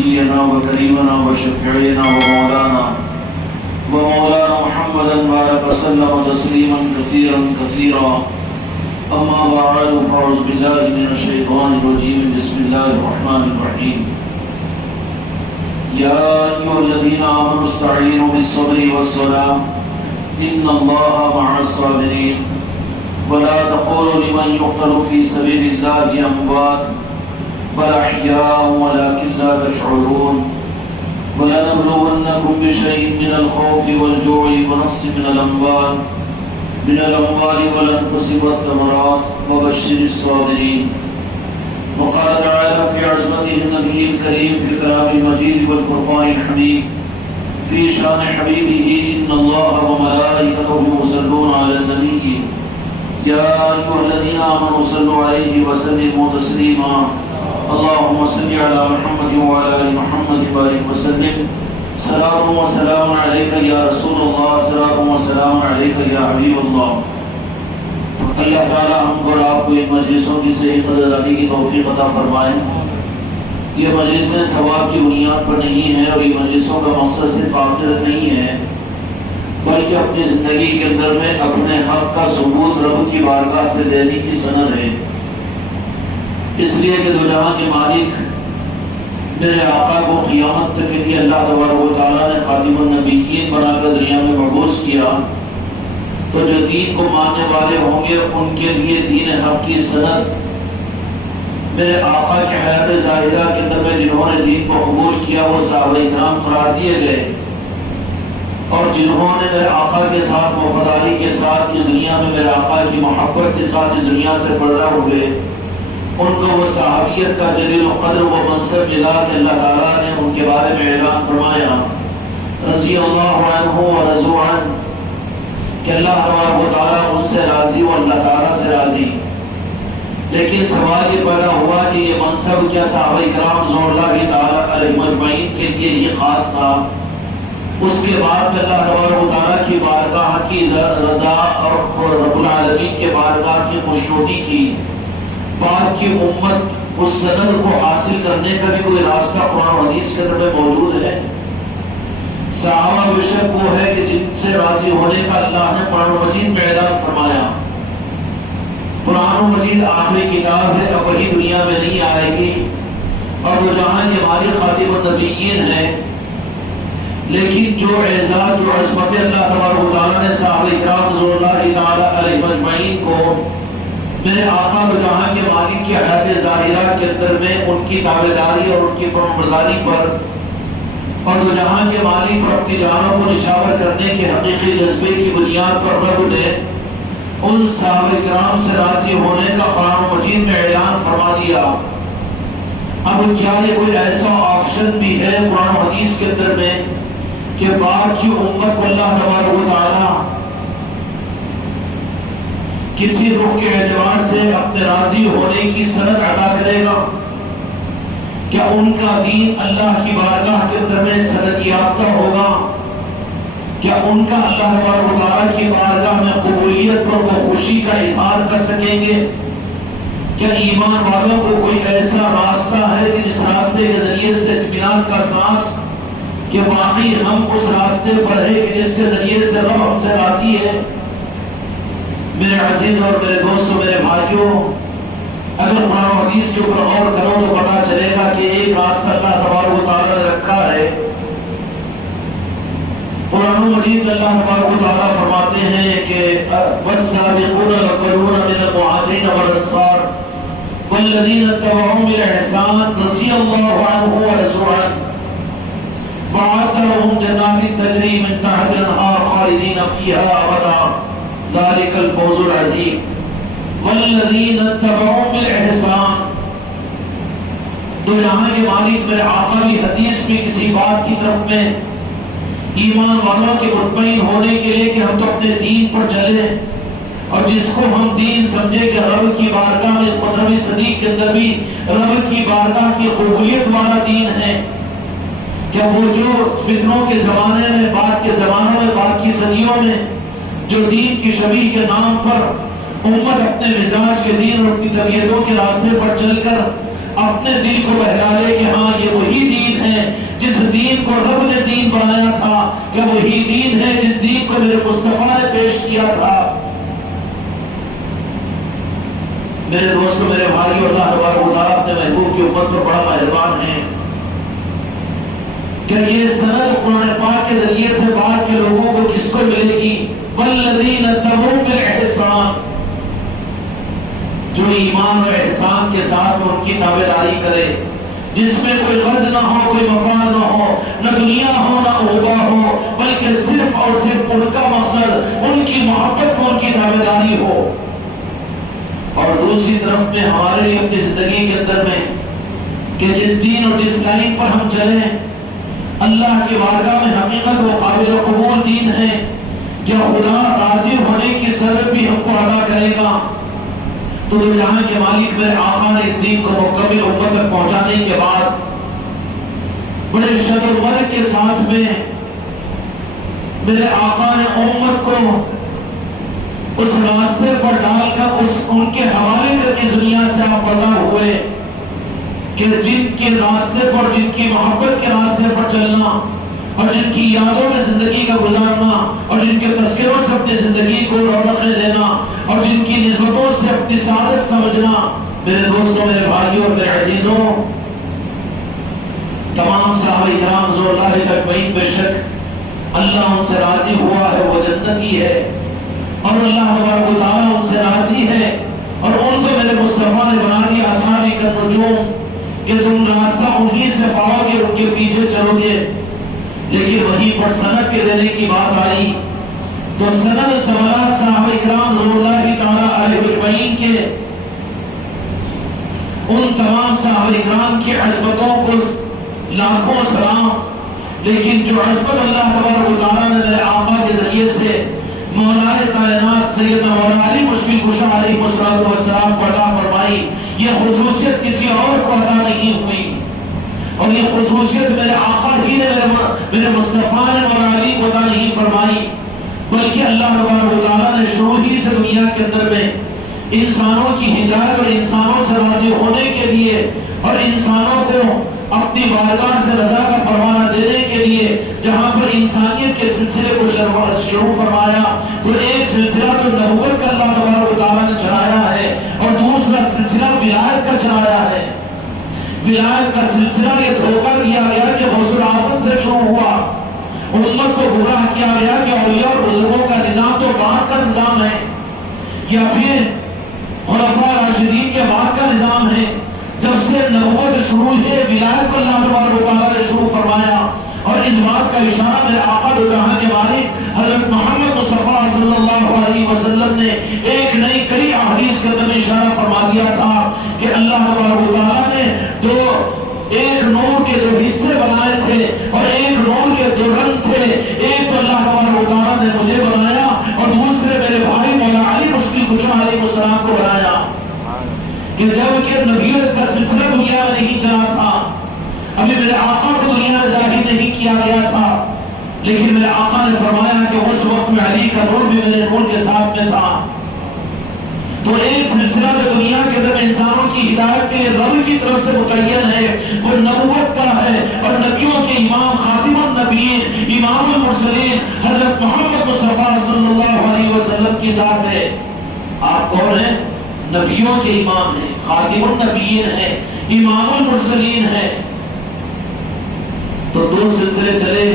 نبينا وكريمنا وشفيعنا ومولانا محمدا بارك وسلم تسليما كثيرا أما بعد فأعوذ بالله من الشيطان الرجيم بسم الله الرحمن الرحيم يا أيها الذين آمنوا استعينوا بالصبر والصلاة إن الله مع الصابرين ولا تقولوا لمن يقتل في سبيل الله أموات بل أحياء ولكن لا تشعرون ولنبلونكم بشيء من الخوف والجوع ونقص من الأموال والأنفس والثمرات وبشر الصابرين. وقال تعالى في عظمته النبي الكريم في الكلام المجيد والفرقان الحميد في شان حبيبه إن الله وملائكته يصلون على النبي يا أيها الذين آمنوا صلوا عليه وسلموا تسليما. اللهم صل على محمد وعلى آل محمد وبارك وسلم. صلاة وسلام عليك يا رسول الله، صلاة وسلام عليك يا حبيب اللہ. اللہ تعالی ہم کو اور آپ کو ان مجلسوں کی صحیح قدردانی کی توفیق عطا فرمائے. یہ مجلسیں ثواب کی بنیاد پر نہیں ہیں اور یہ مجلسوں کا مقصد صرف آخرت نہیں ہے بلکہ اپنی زندگی کے اندر میں اپنے حق کا ثبوت رب کی بارگاہ سے دینے کی سند ہے. اس لیے کہ دو جہاں کے مالک میرے آقا کو قیامت تک کے لیے اللہ تبارک و تعالیٰ نے خاتم النبیین بنا کر دنیا میں مبعوث کیا تو جو دین کو ماننے والے ہوں گے ان کے لیے دین حق کی سند میرے آقا کے حیات ظاہرہ کے اندر میں جنہوں نے دین کو قبول کیا وہ صحابہ کرام قرار دیے گئے اور جنہوں نے میرے آقا کے ساتھ وفاداری کے ساتھ اس دنیا میں میرے آقا کی محبت کے ساتھ اس دنیا سے پردہ ہوئے ان کو وہ صحابیت کا جلیل القدر و منصب ملا کہ اللہ تعالیٰ نے ان کے بارے میں اعلان فرمایا رضی اللہ عنہ و رضوا عنہ کہ اللہ تبارک و تعالیٰ ان سے راضی و اللہ تعالیٰ سے راضی. لیکن سوال یہ پیدا ہوا کہ یہ منصب کیا صحابہ کرام رضوان اللہ تعالیٰ علیہ مجمعین کے لیے یہ خاص تھا؟ اس کے بعد میں اللہ تبارک و تعالیٰ کی بارگاہ کی رضا اور رب العالمین کے بارگاہ کی خوشنودی کی بعد کی امت اس سند کو حاصل کرنے کا بھی کوئی راستہ قرآن و حدیث کے اندر میں موجود ہے؟ صحابہ بے شک وہ ہے کہ جن سے راضی ہونے کا اللہ نے قرآن مجید میں اعلان فرمایا. قرآن مجید آخری کتاب ہے اب وہی دنیا میں نہیں آئے گی اور وہ جہاں کے مالک خاتم النبیین ہیں. لیکن جو اعزاز جو عظمت اللہ تبارک و تعالیٰ نے صحابہ کرام رضوان اللہ تعالیٰ علیہ مجمعین کو میرے آقا و جہاں کے مالک کی حیات ظاہرہ کے اندر میں ان کی تابعداری اور ان کی فرمانبرداری پر اور دو جہاں کے مالک پر اپنی جانوں کو نچھاور کرنے کے حقیقی جذبے کی بنیاد پر رب نے ان صحابہ کرام سے راضی ہونے کا قرآن مجید میں اعلان فرما دیا. اب کیا یہ کوئی ایسا آپشن بھی ہے قرآن حدیث کے اندر میں کہ بعد کی امت کو اللہ تبارک و تعالیٰ کسی رخ کے اعتبار سے اپنے راضی ہونے کی سند عطا کرے گا؟ کیا ان کا دین اللہ کی بارگاہ کے اندر میں سند یافتہ ہوگا؟ کیا ان کا اللہ تبارک و تعالیٰ کی بارگاہ میں قبولیت پر وہ خوشی کا اظہار کر سکیں گے؟ کیا ایمان والوں کو کوئی ایسا راستہ ہے کہ جس راستے کے ذریعے سے اطمینان کا سانس کہ واقعی ہم اس راستے پر ہیں کہ جس کے ذریعے سے رب ہم سے راضی ہے؟ میرے عزیز اور میرے دوستوں میرے بھائیوں اگر قرآن و حدیث کے اوپر غور کرو تو پتا چلے گا کہ ایک راستہ اللہ تبارک و تعالیٰ نے رکھا ہے. قرآن مجید اللہ تبارک و تعالیٰ فرماتے ہیں کہ والسابقون الاولون من المہاجرین والانصار والذین اتبعوهم بإحسان رضی اللہ عنہ ورضوا عنہ وأعد لهم جنات تجری من تحتها الأنہار خالدین فیہا ابدا ذلك الفوز العظیم والذین اتبعوا بالإحسان. دو جہاں کے مالک میرے آقا بھی حدیث میں کسی بات کی طرف میں ایمان والوں کے مطمئن ہونے کے لیے کہ ہم تو اپنے دین پر چلیں اور جس کو ہم دین سمجھے کہ رب کی بارگاہ میں اس 15ویں صدی کے اندر بھی رب کی بارگاہ کی قبولیت والا دین ہے. کیا وہ جو فتنوں کے زمانے میں بعد کے زمانوں میں بعد کی صدیوں میں جو دین کی شبیہ کے نام پر امت اپنے مزاج کے دین اور اپنی طبیعتوں کے راستے پر چل کر اپنے دل کو بہلا لے کہ ہاں یہ وہی دین ہے میرے دوستوں، میرے بھائیوں، اللہ تبارک و تعالیٰ اپنے محبوب کی امت پر بڑا مہربان ہے کہ یہ سند قرآن پاک کے ذریعے سے بعد کے لوگوں کو کس کو ملے گی؟ والذین اتبعوا بالاحسان، جو ایمان و احسان کے ساتھ ان کی تابعداری کرے، جس میں کوئی غرض نہ ہو، کوئی مفاد نہ ہو، نہ دنیا ہو نہ عقبہ ہو، بلکہ صرف اور صرف ان کا مقصد ان کی محبت اور ان کی تابعداری ہو۔ اور دوسری طرف میں ہمارے لیے اپنی زندگی کے اندر میں کہ جس دین اور جس لائن پر ہم چلیں اللہ کی بارگاہ میں حقیقت و قابل قبول دین ہے، کہ خدا راضی ہونے کی سبب بھی ہم کو ادا کرے گا۔ تو جہاں کے مالک میرے آقا نے اس دین کو مکمل امت تک پہنچانے کے بعد بڑے شد و مد کے ساتھ میں میرے آقا نے امت کو اس راستے پر ڈال کر ان کے حوالے کر کے دنیا سے آپ پردہ ہوئے کہ جن کے راستے پر، جن کی محبت کے راستے پر چلنا اور جن کی یادوں میں زندگی کا گزارنا اور جن کے تذکروں سے اپنی زندگی کو رونقیں دینا اور جن کی نسبتوں سے اپنی سعادت سمجھنا، میرے دوستوں، میرے بھائیوں، میرے عزیزوں، تمام صحابہ کرام رضوان اللہ اجمعین بے شک اللہ ان سے راضی ہوا ہے، وہ جنتی ہے، اور اللہ تبارک و تعالیٰ ان سے راضی ہے، اور ان کو میرے مصطفیٰ نے بنا دیا آسانی کا نجوم کہ تم راستہ انہی سے پاؤ گے، ان کے پیچھے چلو گے۔ لیکن وہیں پر سند کے دینے کی بات آئی تو سند سوالات صحابہ کرام رضوان اللہ تعالیٰ علیہ اجمعین کے ان تمام صحابہ کرام کی عظمتوں کو لاکھوں سلام، لیکن جو عظمت اللہ تبارک و تعالیٰ نے میرے آقا کے ذریعے سے مولا کائنات سیدنا مولا علی مشکل کشا علیہ السلام کو عطا فرمائی، یہ خصوصیت کسی اور کو عطا نہیں ہوئی، اور یہ خصوصیت میرے آقا ہی نے میرے مصطفیٰ نے مولا علی کو عطا نہیں فرمائی، بلکہ اللہ تبارک و تعالیٰ نے شروع ہی سے دنیا کے اندر میں انسانوں کی ہدایت اور انسانوں سے راضی ہونے کے لیے اور انسانوں کو اپنی بارگاہ سے رضا کا پروانہ دینے کے لیے جہاں پر انسانیت کے سلسلے کو شروع فرمایا تو ایک سلسلہ تو نبوت کا اللہ تبارک و تعالیٰ نے چلایا ہے اور دوسرا سلسلہ ولایت کا چلایا ہے۔ ولایت کا سلسلہ یہ دھوکہ دیا گیا کہ غوث الاعظم سے شروع ہوا، امت کو گمراہ کیا گیا کہ اولیاء اور بزرگوں کا نظام تو بعد کا نظام ہے، یا پھر خلفاء راشدین کے بعد کا نظام ہے۔ جب سے نبوت شروع ہے ولایت کو اللہ تبارک و تعالیٰ نے شروع فرمایا، اور اس بات کا اشارہ میرے آقا دو جہاں کے مالک حضرت محمد مصطفیٰ صلی اللہ علیہ وسلم نے ایک نئی کئی احادیث کے اندر اشارہ فرما دیا تھا کہ اللہ تبارک و تعالیٰ نے ایک نور کے دو حصے بنائے تھے اور ایک نور کے دو رنگ تھے، ایک تو اللہ تبارک و تعالیٰ نے مجھے بنایا اور دوسرے میرے بھائی مولا علی مشکل کشا علیہ السلام کو بنایا، کہ جب کہ نبیت کا سلسلہ دنیا میں نہیں چلا تھا، ابھی میرے آقا کو دنیا میں ظاہر نہیں کیا گیا تھا، لیکن میرے آقا نے فرمایا کہ اس وقت میں علی کا نور بھی میرے نور کے ساتھ میں تھا۔ تو ایک سلسلہ جو دنیا کے اندر انسانوں کی ہدایت کے لیے رب کی طرف سے متعین ہے وہ نبوت کا ہے، اور نبیوں کے امام خاتم النبیین امام المرسلین حضرت محمد مصطفیٰ صلی اللہ علیہ وسلم کی ذات ہے۔ آپ کون ہیں؟ نبیوں کے امام ہیں، خاتم النبیین ہیں، امام المرسلین ہیں۔ تو دو سلسلے چلے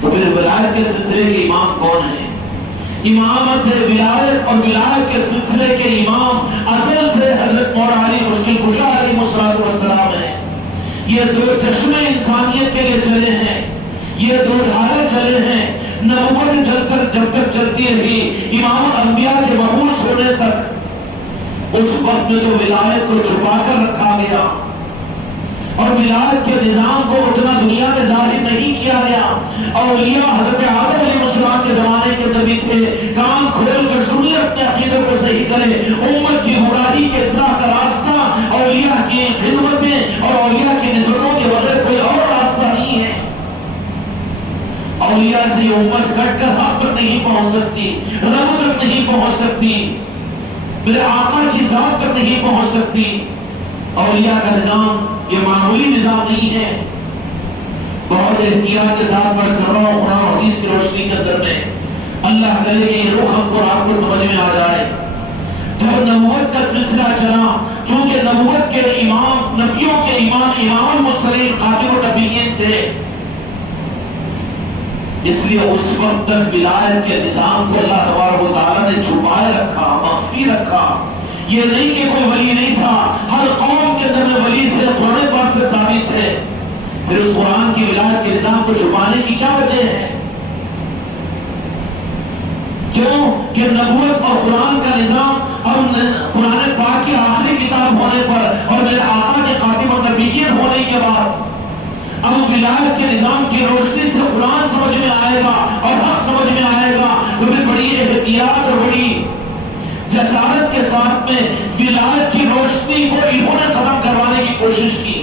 تو پھر ولایت کے سلسلے کے امام کون ہیں؟ امامت ولایت اور ولایت کے سلسلے کے امام اصل سے حضرت مولا علی مشکل کشا علیہ السلام ہیں۔ یہ دو چشمے انسانیت کے لیے چلے ہیں، یہ دو دھارے چلے ہیں، نبوت جب تک چلتی رہی امامت انبیاء کے مبعوث ہونے تک، اس وقت میں تو ولایت کو چھپا کر رکھا گیا اور ولایت کے نظام کو اتنا دنیا میں ظاہر نہیں کیا گیا۔ اولیاء حضرت آدم علیہ السلام کے زمانے کے اندر بھی تھے، کان کھول کر سن لے، اپنے عقیدے کو صحیح کرے، امت کی گمراہی کے اصلاح کا راستہ اولیاء کی خدمتیں اور اولیاء کی نسبتوں کے بغیر کوئی اور راستہ نہیں ہے۔ اولیاء سے یہ امت کٹ کر حق تک نہیں پہنچ سکتی، رب تک نہیں پہنچ سکتی، میرے آقا کی ذات تک نہیں پہنچ سکتی۔ اولیاء کا نظام یہ معمولی نظام نہیں ہے۔ بہت احتیاط کے ساتھ عرض کر رہا ہوں، قرآن حدیث کی روشنی کے اندر میں اللہ کرے کہ یہ رخ ہم کو آپ کو سمجھ میں آ جائے۔ جب نبوت کا سلسلہ چلا، چونکہ نبوت کے امام، نبیوں کے امام، امام المرسلین، خاتم النبیین تھے، اس لیے اس وقت تک ولایت کے نظام کو اللہ تبارک و تعالیٰ نے چھپائے رکھا، مخفی رکھا۔ یہ نہیں کہ کوئی ولی نہیں تھا، ہر قوم کے اندر میں ولی تھے، قرآن پاک سے ثابت ہے۔ پھر اس قرآن کی ولایت کے نظام کو چھپانے کی کیا وجہ ہے؟ کیوں کہ نبوت اور قرآن کا نظام اور قرآن پاک کی آخری کتاب ہونے پر اور میرے آقا کے خاتم النبیین ہونے کے بعد اب ولایت کے نظام کی روشنی سے قرآن سمجھ میں آئے گا اور حق سمجھ میں آئے گا، تو پھر بڑی احتیاط اور بڑی جسارت کے ساتھ میں ولایت کی روشنی کو انہوں نے ختم کروانے کی کوشش کی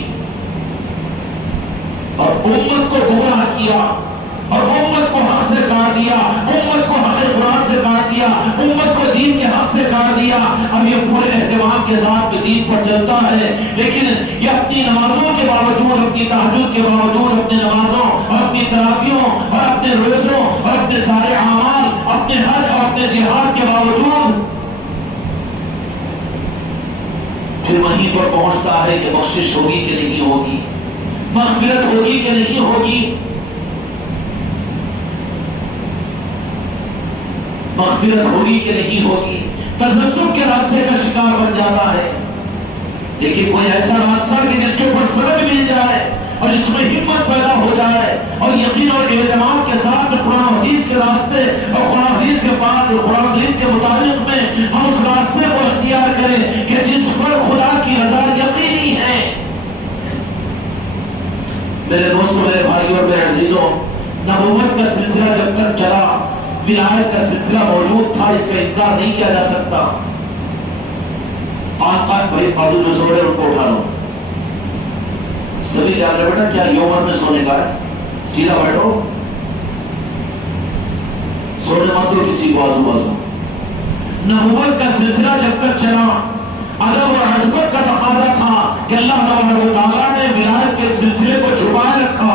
اور امت کو گمراہ کیا اور امت کو حق سے کاٹ دیا، امت کو حق قرآن سے کاٹ دیا، امت کو دین کے حق سے کاٹ دیا۔ اب یہ پورے اہتمام کے ساتھ میں دین پر چلتا ہے، لیکن یہ اپنی نمازوں کے باوجود، اپنی تہجد کے باوجود، اپنے نمازوں اور اپنی تراویحوں اور اپنے روزوں اور اپنے سارے اعمال، اپنے حج اور اپنے جہاد کے باوجود پھر وہیں پر پہنچتا ہے کہ بخشش ہوگی کہ نہیں ہوگی، مغفرت ہوگی کہ نہیں ہوگی، مغفرت ہوگی کہ نہیں ہوگی، تذبذب کے راستے کا شکار بن جاتا ہے۔ لیکن کوئی ایسا راستہ کہ جس کے اوپر سمجھ مل جائے اور جس میں ہمت پیدا ہو جائے اور یقین اور اعتماد کے ساتھ میں قرآن حدیث کے راستے اور قرآن حدیث کے بعد قرآن حدیث کے مطابق میں ہم اس راستے کو اختیار کریں کہ جس پر خدا کی رضا یقینی ہے۔ میرے دوستوں، میرے بھائیوں اور میرے عزیزوں، نبوت کا سلسلہ جب تک چلا، ولایت کا سلسلہ موجود تھا، اس کا انکار نہیں کیا جا سکتا۔ بھائی بازو جو سو رہے ان کو اٹھا لو، سبھی جاگ رہے، بیٹا کیا یہ عمر میں سونے کا ہے؟ سیدھا بیٹھو، سونے مت دو کسی کو آزو بازو۔ نبوت کا سلسلہ جب تک چلا، ادب اور عظمت کا تقاضا تھا کہ اللہ تبارک و تعالیٰ نے ولایت کے سلسلے کو چھپائے رکھا۔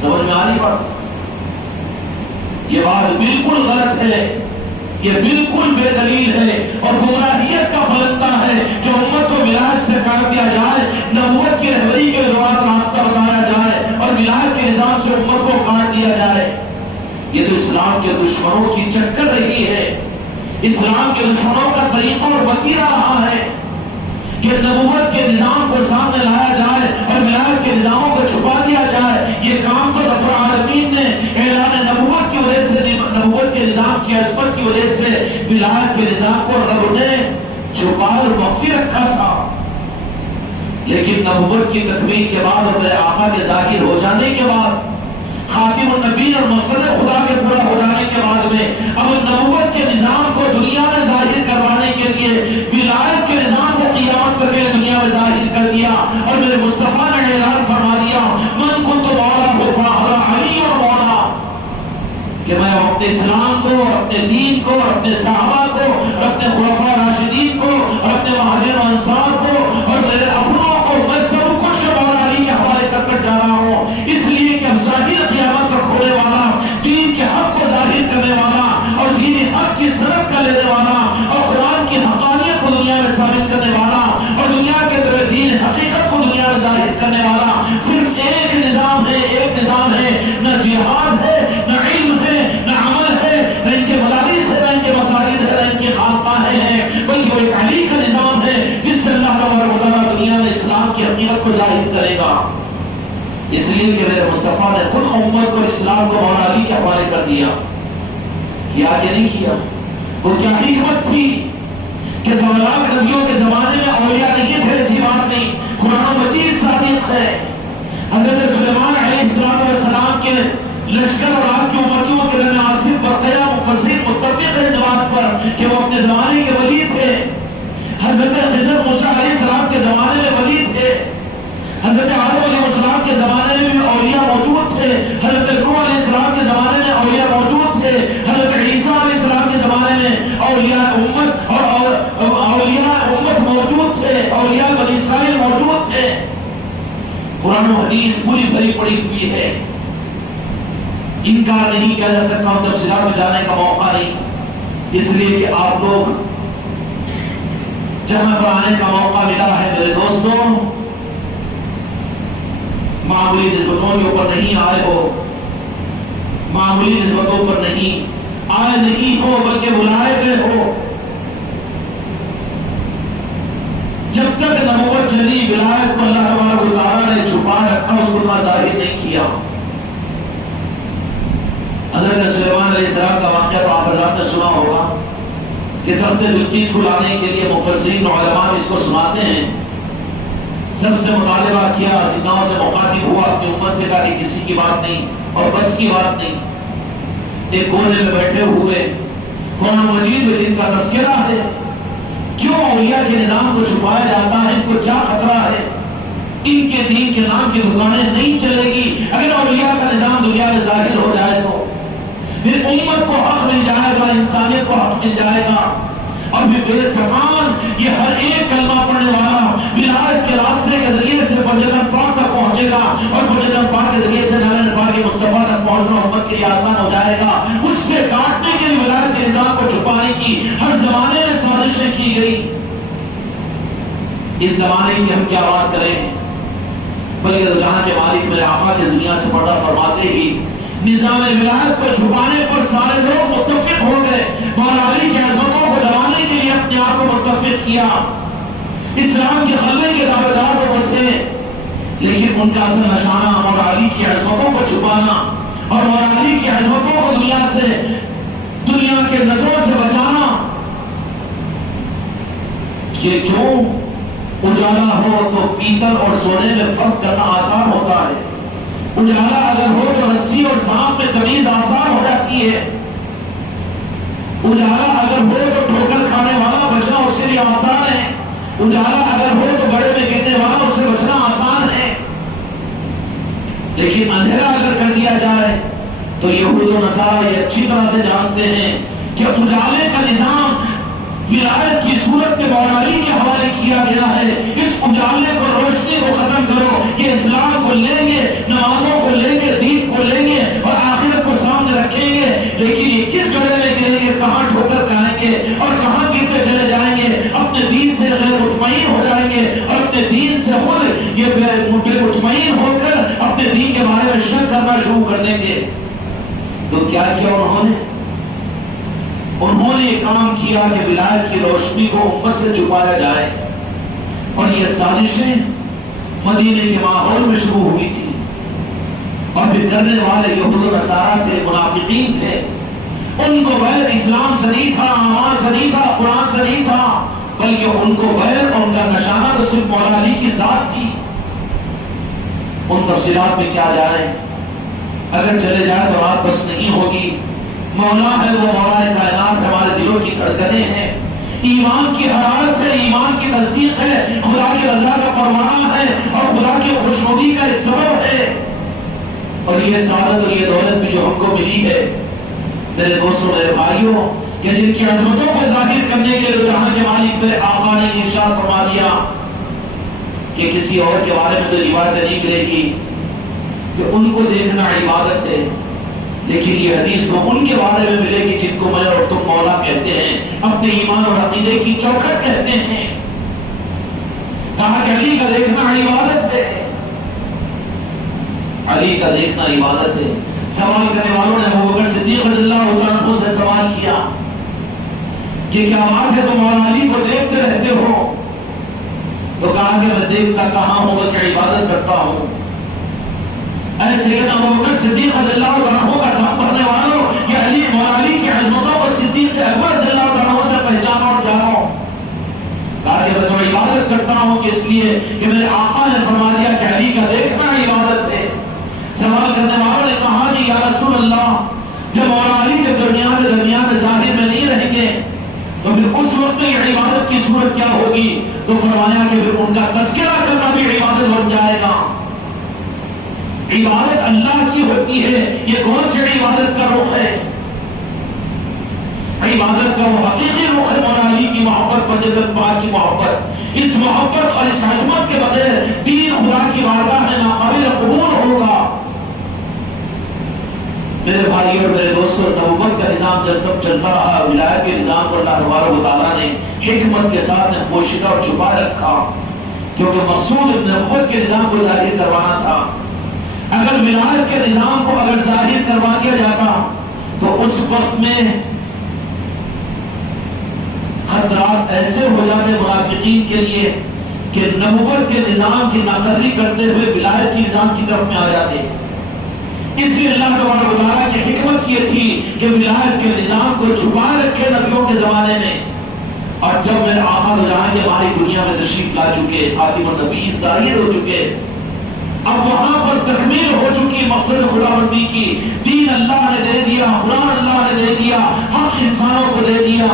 سمجھ میں آ رہی بات؟ یہ بات بالکل غلط ہے، یہ بالکل بے دلیل ہے اور گمراہیت کا پلندہ ہے کہ امت کو ولایت سے کاٹ دیا جائے، نبوت کی رہبری کے ذریعے راستہ بتایا جائے اور ولایت کے نظام سے امت کو کاٹ دیا جائے۔ یہ تو اسلام کے دشمنوں کی چکر رہی ہے، اسلام کے دشمنوں کا طریقہ اور وتیرہ رہا ہے کہ نبوت کے نظام کو سامنے لایا جائے اور ولایت کے نظاموں کو چھپا دیا جائے۔ یہ کام تو رب العالمین نے اعلان نبوت کی وجہ سے، نبوت کے نظام کی عظمت کی وجہ سے ولایت کے نظام کو رب نے چھپا اور مخفی رکھا تھا۔ لیکن نبوت کی تکمیل کے بعد اور میرے آقا کے ظاہر ہو جانے کے بعد، خاتم النبی اور مقصد خدا کے پورا ہو جانے کے بعد میں اب نبوت کے نظام کو دنیا میں ظاہر کروانے کے لیے ولایت کے نظام کو قیامت تک دنیا میں ظاہر کر دیا اور میرے مصطفیٰ نے اعلان فرما دیا، من کنت مولا فہذا علی مولا، کہ میں اپنے اسلام کو، اپنے دین کو، اپنے صحابہ کو، اپنے خلفاء راشدین کو، اپنے مہاجر و انصار کو اور میرے اپنوں کو، میں سب کچھ مولا علی کے حوالے کر جا رہا ہوں، اس لیے کہ اب ظاہر قیامت تک ہونے والا، دین کے حق کو ظاہر کرنے والا اور دین حق کی سند کا لینے والا اور قرآن کی حقانیت کو دنیا میں ثابت کرنے والا اور دنیا کے در دین حقیقت کو دنیا میں ظاہر کرنے والا صرف ایک نظام ہے، ایک نظام ہے، نہ جہاد ہے، نہ علم ہے، نہ عمل ہے، نہ ان کے مدارس ہے، نہ ان کے مساجد ہے، نہ ان کی خانقاہیں ہیں، بلکہ وہ ایک علی کا نظام ہے جس سے اللہ تبارک و تعالیٰ دنیا میں اسلام کی حقیقت کو ظاہر کرے گا۔ اس لیے کہ میرے مصطفیٰ نے خود امت کو اسلام کو مولا علی کے حوالے کر دیا۔ کیا کہ نہیں کیا؟ وہ کیا حکمت تھی کہ سوالات نبیوں کے زمانے میں اولیاء نہیں تھے، ایسی بات نہیں، قرآن مجید ثابت ہے۔ حضرت سلیمان علیہ السلام کے لشکر اور آپ کی امتیوں کے درمیان آصف بقیہ مفسرین متفق ہے اس بات پر کہ وہ اپنے زمانے کے ولی تھے۔ حضرت خضر موسیٰ علیہ السلام کے زمانے میں ولی تھے، حضرت آدم علیہ السلام کے زمانے میں بھی اولیاء موجود تھے، حضرت نوح علیہ السلام کے زمانے میں اولیاء موجود تھے، حضرت عیسیٰ علیہ السلام کے زمانے میں اولیاء امت اور اولیاء امت موجود تھے، اولیاء بنی اسرائیل موجود تھے۔ قرآن و حدیث پوری بھری پڑی ہوئی ہے، انکار نہیں کیا جا سکتا، تفصیلات میں جانے کا موقع نہیں، اس لیے کہ آپ لوگ جہاں پر آنے کا موقع ملا ہے میرے دوستوں، معمولی نسبتوں کے اوپر نہیں آئے ہو، معمولی نسبتوں پر نہیں آئے نہیں ہو، بلکہ بلائے گئے ہو۔ جب تک نبوت چلی، ولایت کو اللہ تبارک و تعالیٰ نے چھپا رکھا، اس کو ظاہر نہیں کیا۔ حضرت سلیمان علیہ السلام کا واقعہ تو آپ حضرات نے سنا ہوگا کہ تخت بلقیس کو لانے کے لیے مفسرین اور علماء اس کو سناتے ہیں۔ سب سے مطالبہ کیا، جتناؤں سے مخاطب ہوا، اپنی امت سے کہا کہ کسی کی بات نہیں اور بس کی بات نہیں۔ ایک کونے میں بیٹھے ہوئے قرآن مجید میں جن کا تذکرہ ہے، کیوں اولیاء کے نظام کو چھپایا جاتا ہے، ان کو کیا خطرہ ہے؟ ان کے دین کے نام کی دکانیں نہیں چلے گی اگر اولیاء کا نظام دنیا میں ظاہر ہو جائے تو۔ پھر امت کو حق مل جائے گا، انسانیت کو حق مل جائے گا، اور پھر بے تکان یہ ہر ایک کلمہ پڑھنے والا ولایت کے راستے کے ذریعے سے پنجتن پاک تک پہنچے گا، اور پنجتن پاک کے ذریعے سے نالن پاک مصطفیٰ تک پہنچنا امت کے لیے آسان ہو جائے گا۔ اس سے کاٹنے کے لیے ولایت کے نظام کو چھپانے کی ہر زمانے میں سازشیں کی گئی۔ اس زمانے کی ہم کیا بات کریں، بلکہ جہاں کے مالک میرے آقا کے دنیا سے پردہ فرماتے ہی نظام ولایت کو چھپانے پر سارے لوگ متفق ہو گئے۔ مولا علی کی عظمتوں کو دبانے کے لیے اپنے آپ کو متفق کیا۔ اسلام کے خلے کے دعویدار تو وہ تھے، لیکن ان کا اصل نشانہ مولا علی کی عظمتوں کو چھپانا اور مولا علی کی عظمتوں کو دنیا کے نظروں سے بچانا۔ یہ کیوں؟ اجالا ہو تو پیتل اور سونے میں فرق کرنا آسان ہوتا ہے۔ اجالا اگر ہو تو رسی اور سانپ میں تمیز آسان ہو جاتی ہے۔ اجالا اگر ہو تو ٹھوکر کھانے والا بچنا اس کے لیے آسان ہے۔ اجالا اگر ہو تو بڑے میں گرنے والا اس سے بچنا آسان ہے۔ لیکن اندھیرا اگر کر دیا جائے تو یہود و نصارہ یہ اچھی طرح سے جانتے ہیں کہ اجالے کا نظام ولایت کی صورت میں مولا علی کے حوالے کیا گیا ہے۔ اس اجالے کو، روشنی کو ختم کرو۔ یہ اسلام کو لیں گے، نمازوں کو لیں گے، دین کو لیں گے اور آخرت کو سامنے رکھیں گے، لیکن یہ کس گڑھے میں گریں گے، کہاں ٹھوکر کھائیں گے اور کہاں گرتے چلے جائیں گے، اپنے دین سے غیر مطمئن ہو جائیں گے اور اپنے دین سے خود یہ بے مطمئن ہو کر اپنے دین کے بارے میں شک کرنا شروع کر دیں گے۔ تو کیا کیا انہوں نے یہ کام کیا کہ ولایت کی روشنی کو امت سے چھپایا جائے، اور یہ سازشیں مدینے کے ماحول میں شروع ہوئی تھی، اور پھر کرنے والے یہود و نصارہ تھے، منافقین تھے۔ ان کو غیر اسلام سے نہیں تھا، اعمال سے نہیں تھا، قرآن سے نہیں تھا، بلکہ ان کو غیر اور ان کا نشانہ تو صرف مولا علی کی ذات تھی۔ ان تفصیلات میں کیا جائیں، اگر چلے جائے تو رات بس نہیں ہوگی۔ مولا ہے وہ مولا کائنات، ہمارے دلوں کی دھڑکنیں ہیں، ایمان کی حرارت ہے، ایمان کی تصدیق ہے، خدا کی رضا کا پروانہ ہے اور خدا کی خوشنودی کا ایک سبب ہے۔ اور یہ سعادت اور یہ دولت بھی جو ہم کو ملی ہے میرے دوستوں، میرے بھائیوں، کہ جن کی عظمتوں کو ظاہر کرنے کے لیے جہاں کے مالک میرے آقا نے ارشاد فرما دیا کہ کسی اور کے بارے میں تو روایت نہیں ملے گی کہ ان کو دیکھنا عبادت ہے، لیکن یہ حدیث تو ان کے بارے میں ملے گی جن کو میں اور تم مولا کہتے ہیں، اپنے ایمان اور عقیدے کی چوکھٹ کہتے ہیں۔ کہا کہ علی کا دیکھنا عبادت ہے، علی کا دیکھنا عبادت ہے۔ سوال کرنے والوں نے ابوبکر صدیق رضی اللہ عنہ سے سوال کیا کہ کیا بات ہے تم مولا علی کو دیکھتے رہتے ہو؟ تو کہا کہ میں دیکھتا کہاں ہوں بلکہ عبادت کرتا ہوں۔ اے سیدنا ابوبکر صدیق رضی اللہ عنہ کا دم بھرنے والوں، یہ علی مولا علی کی عظمتوں کو صدیق اکبر رضی اللہ عنہ سے پہچانو اور جانو۔ کہا کہ میں تو عبادت کرتا ہوں کہ اس لیے کہ میرے آقا نے فرما دیا کہ علی کا دیکھنا عبادت ہے۔ سوال کرنے والوں نے کہا کہ یا رسول اللہ، جب مولا علی کے درمیان ظاہر میں نہیں رہیں گے تو پھر اس وقت میں یہ عبادت کی صورت کیا ہوگی؟ تو فرمایا کہ پھر ان کا تذکرہ کرنا بھی عبادت بن جائے گا۔ عبادت اللہ کی ہوتی ہے، یہ کون سی عبادت کا رخ ہے؟ عبادت کا وہ حقیقی رخ ہے مولا علی کی محبت، پنجتن پاک کی محبت۔ اس محبت اور اس عظمت کے بغیر دین خدا کی بارگاہ میں ناقابل قبول ہوگا۔ میرے بھائی اور میرے دوستوں، نبوت کا نظام جب تک چلتا رہا، ولایت کے نظام کو اللہ تبارک و تعالیٰ نے حکمت کے ساتھ نے پوشیدہ اور چھپا رکھا، کیونکہ مقصود نبوت کے نظام کو ظاہر کروانا تھا۔ اگر ولایت کے نظام کو اگر ظاہر کروا دیا جاتا تو اس وقت میں خطرات ایسے ہو جاتے منافقین کے لیے کہ نبوت کے نظام کی ناقدری کرتے ہوئے ولایت کے نظام کی طرف میں آ جاتے۔ اس لیے اللہ تبارک و تعالیٰ کی حکمت یہ تھی کہ ولایت کے نظام کو چھپا رکھے نبیوں کے زمانے میں، اور جب میرے آقا دو جہاں کے ہماری دنیا میں تشریف لا چکے، خاتم النبیین ظاہر ہو چکے، اب وہاں پر تکمیل ہو چکی مقصد خداوندی کی، دین اللہ نے دے دیا، قرآن اللہ نے دے دیا، حق انسانوں کو دے دیا۔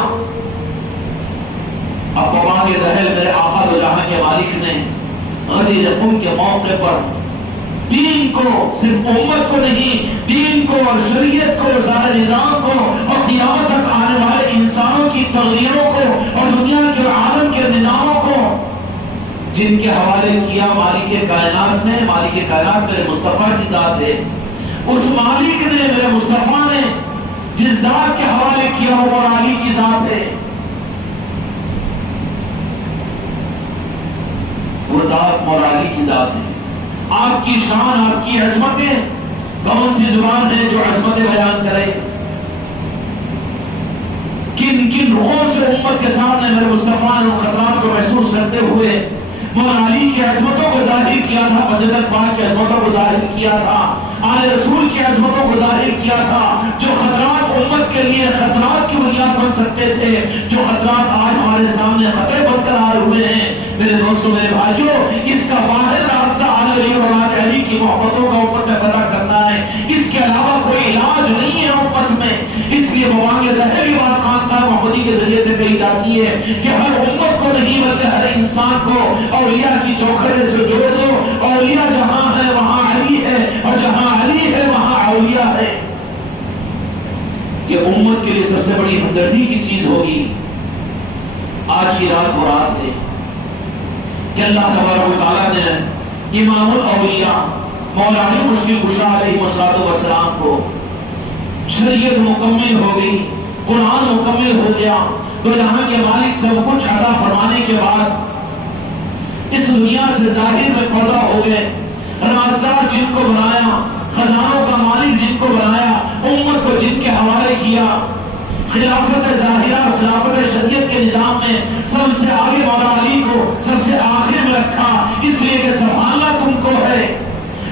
اب بابا کے دہل میرے آقا دو جہاں کے مالک نے غدیر قم کے موقع پر دین کو، صرف امت کو نہیں، دین کو اور شریعت کو، سارے نظام کو اور قیامت تک آنے والے انسانوں کی تقدیروں کو اور دنیا کے عالم کے نظاموں کو جن کے حوالے کیا مالک کائنات نے۔ مالک کائنات میرے مصطفیٰ کی ذات ہے، اس مالک نے، میرے مصطفیٰ نے جس ذات کے حوالے کیا وہ علی کی ذات ہے، وہ ذات مولا علی کی ذات ہے۔ آپ کی شان، آپ کی عظمتیں، کون سی زبان ہے جو عظمتیں بیان کرے؟ کن کن رخوں سے امت کے سامنے میرے مصطفیٰ نے ان خطرات کو محسوس کرتے ہوئے مولا علی کی عظمتوں کو ظاہر کیا تھا، مجدد پاک کی عظمتوں کو ظاہر کیا تھا، آل رسول کی عظمتوں کو ظاہر کیا تھا، جو خطرات امت کے لیے خطرات کی بنیاد بن سکتے تھے، جو خطرات آج ہمارے سامنے خطرے بن کر آئے ہوئے ہیں۔ میرے دوستوں، میرے بھائیوں، اس کا واحد راستہ آل علی اور آل علی کی محبتوں کا امت میں پیدا کرنا ہے، اس کے علاوہ کوئی علاج نہیں ہے امت میں۔ اس لیے موانگ دہلی بات خانقاہ محمدی کے ذریعے سے کہی جاتی ہے کہ ہر امت کو نہیں بلکہ ہر انسان کو اولیاء کی چوکھٹے سے جوڑ دو۔ اولیاء جہاں ہے وہاں علی ہے، اور جہاں علی ہے وہاں اولیاء ہے۔ یہ امت کے لیے سب سے بڑی ہمدردی کی چیز ہوگی۔ آج کی رات وہ رات ہے کہ اللہ تبارک و تعالیٰ نے امام الاولیاء مولا علی مشکل کشا علیہ السلام کو شریعت مکمل ہو گئی، قرآن مکمل ہو گیا، تو جہاں کے مالک سب کچھ عطا فرمانے کے بعد اس دنیا سے ظاہر میں پردہ ہو گئے۔ رازدار جن کو بنایا، خزانوں کا مالک جن کو بنایا، امت کو جن کے حوالے کیا، خلافت ظاہرہ، خلافت شریعت کے نظام میں سب سے آگے مولا علی کو سب سے آخر میں رکھا، اس لیے کہ سنبھالنا تم کو ہے۔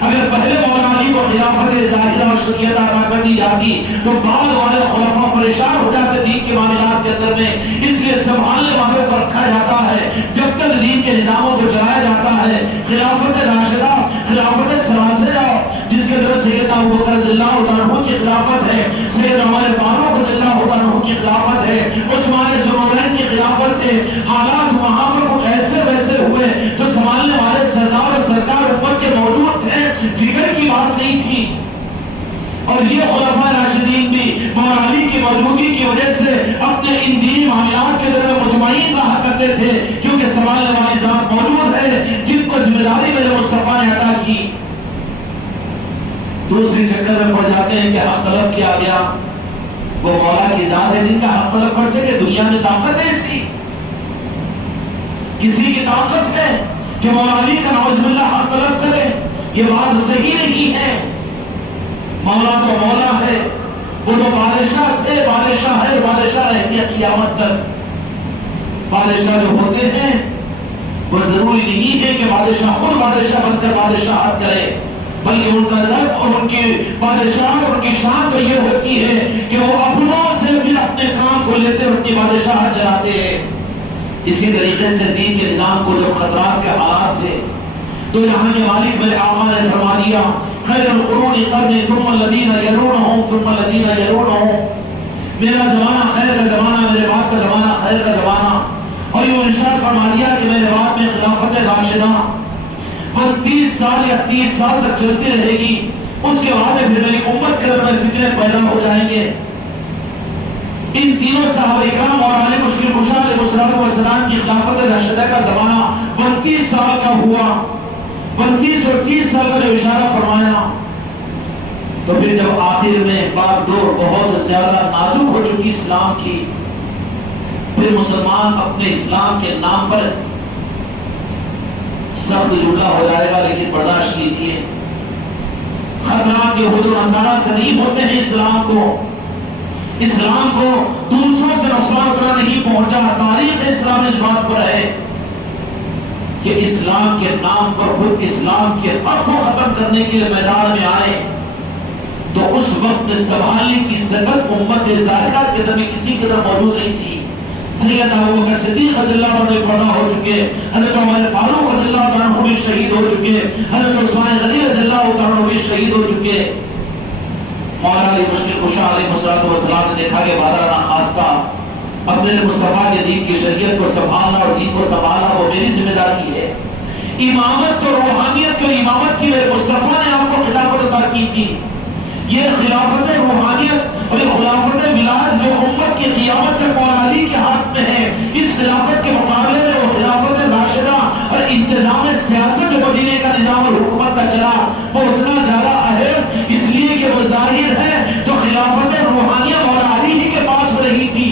اگر پہلے مولا علی کو خلافت ظاہرہ اور شریعت عطا کر دی جاتی تو بعد والے خلفاء پریشان ہو جاتے دین کے معاملات کے اندر میں، اس لیے سنبھالنے والوں کو رکھا جاتا ہے جب تک دین کے نظاموں کو چلایا جاتا ہے۔ خلافت راشدہ، خلافت سراسرہ، جس کے اندر سیدنا ابوبکر رضی اللہ عنہ کی خلافت ہے، سیدنا عمر فاروق رضی اللہ عنہ کی خلافت ہے، عثمان ذوالنورین کی خلافت ہے۔ حالات وہاں پر کچھ ایسے ویسے ہوئے تو سنبھالنے والے سردار اور سرکار امت کے موجود تھے، فکر کی بات نہیں تھی۔ اور یہ خلفاء راشدین بھی مولا علی کی موجودگی کی وجہ سے اپنے ان دینی معاملات کے اندر مطمئن رہا کرتے تھے، کیونکہ سنبھالنے والی ذات موجود ہے جن کو ذمہ داری میرے مصطفیٰ نے عطا کی۔ دوسری چکر میں پڑ جاتے ہیں کہ حق طلب کیا گیا، وہ مولا کی ذات ہے جن کا حق طلب کر سکے، دنیا میں طاقت ہے اس کی؟ کسی کی طاقت ہے کہ مولا علی کا نعوذ باللہ حق طلب کرے؟ یہ بات صحیح نہیں ہے۔ مولا تو مولا ہے، وہ تو بادشاہ تھے، بادشاہ ہے، بادشاہ رہیں گے قیامت تک۔ بادشاہ جو ہوتے ہیں وہ ضروری نہیں ہے کہ بادشاہ خود بادشاہ بن کر بادشاہت کرے، بلکہ ان کا ظرف اور ان کی بادشاہ اور ان کی شان تو یہ ہوتی ہے کہ وہ اپنوں سے بھی اپنے کام کو لیتے اور اپنی بادشاہت چلاتے ہیں۔ اسی طریقے سے دین کے نظام کو جب خطرات کے حالات تھے تو یہاں کے مالک میرے آقا نے فرما دیا خیر القرون قرنی ثم الذین یلونہم ثم الذین یلونہم، میرا زمانہ خیر کا زمانہ، میرے باپ کا زمانہ خیر کا زمانہ۔ اور یہ ارشاد فرما دیا کہ میرے باپ میں خلافت راشدہ 30 سال یا 30 سال تک چلتی رہے گی، اس کے بعد پھر میری امت کے اندر فتنے پیدا ہو جائیں گے۔ ان تینوں صحابہ اکرام اور علی مشکل کشا علیہ السلام کی خلافت راشدہ کا زمانہ 32 سال کا ہوا۔ 32 اور 30 سال کا جو اشارہ فرمایا، تو پھر جب آخر میں باغ ڈور بہت زیادہ نازک ہو چکی اسلام کی، پھر مسلمان اپنے اسلام کے نام پر سخت جملہ ہو جائے گا، لیکن برداشت کیجیے، خطرات یہود و نصارہ سے نہیں ہوتے ہیں۔ اسلام کو دوسروں سے نقصان اتنا نہیں پہنچا۔ تاریخ اسلام اس بات پر ہے کہ اسلام کے نام پر خود اسلام کے حق کو ختم کرنے کے لیے میدان میں آئے تو اس وقت میں سنبھالنے کی سکت امت ظاہرہ کے اندر کسی کے اندر موجود نہیں تھی۔ سید ابوبکر صدیق رضی اللہ عنہ پڑھا ہو چکے، حضرت عمر فاروق رضی اللہ عنہ بھی شہید ہو چکے، حضرت عثمان غنی رضی اللہ عنہ بھی شہید ہو چکے۔ مولا علی مشکل کشا علیہ السلام نے دیکھا کہ بادرانہ خاصہ اب میرے مصطفیٰ کے دین کی شریعت کو سنبھالنا اور دین کو سنبھالنا وہ میری ذمہ داری ہے۔ امامت تو روحانیت کی، امامت کی میرے مصطفیٰ نے آپ کو خلافت عطا کی تھی۔ یہ خلافت روحانیت اور خلافت ولایت جو امت کی قیامت تک مولا علی کے ہاتھ میں ہے، اس خلافت کے مقابلے میں وہ خلافت راشدہ اور انتظام سیاست جو مدینے کا نظام اور حکومت کا چلا وہ اتنا زیادہ اہم اس لیے کہ وہ ظاہر ہے تو خلافت روحانیہ مولا علی ہی کے پاس رہی تھی،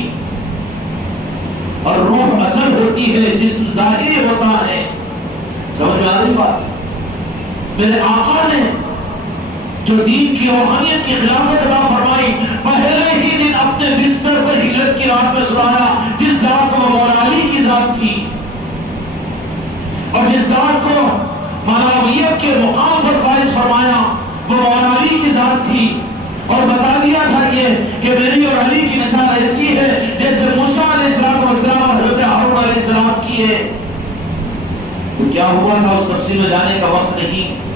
اور روح اصل ہوتی ہے جسم ظاہری ہوتا ہے۔ سمجھ میں آ رہی بات؟ میرے آقا نے جو دین کی روحانیت کی خلافت عطا فرمائی، پہلے ہی دن اپنے بستر پر ہجرت کی رات میں سنایا جس ذات کو مولا علی کی ذات تھی اور جس ذات کو معنویت کے مقام پر فائز فرمایا وہ مولا علی کی ذات تھی، اور بتا دیا تھا یہ کہ میری اور علی کی مثال ایسی ہے جیسے موسیٰ علیہ السلام اور حضرت ہارون علیہ السلام کی ہے۔ تو کیا ہوا تھا اس تفصیل میں جانے کا وقت نہیں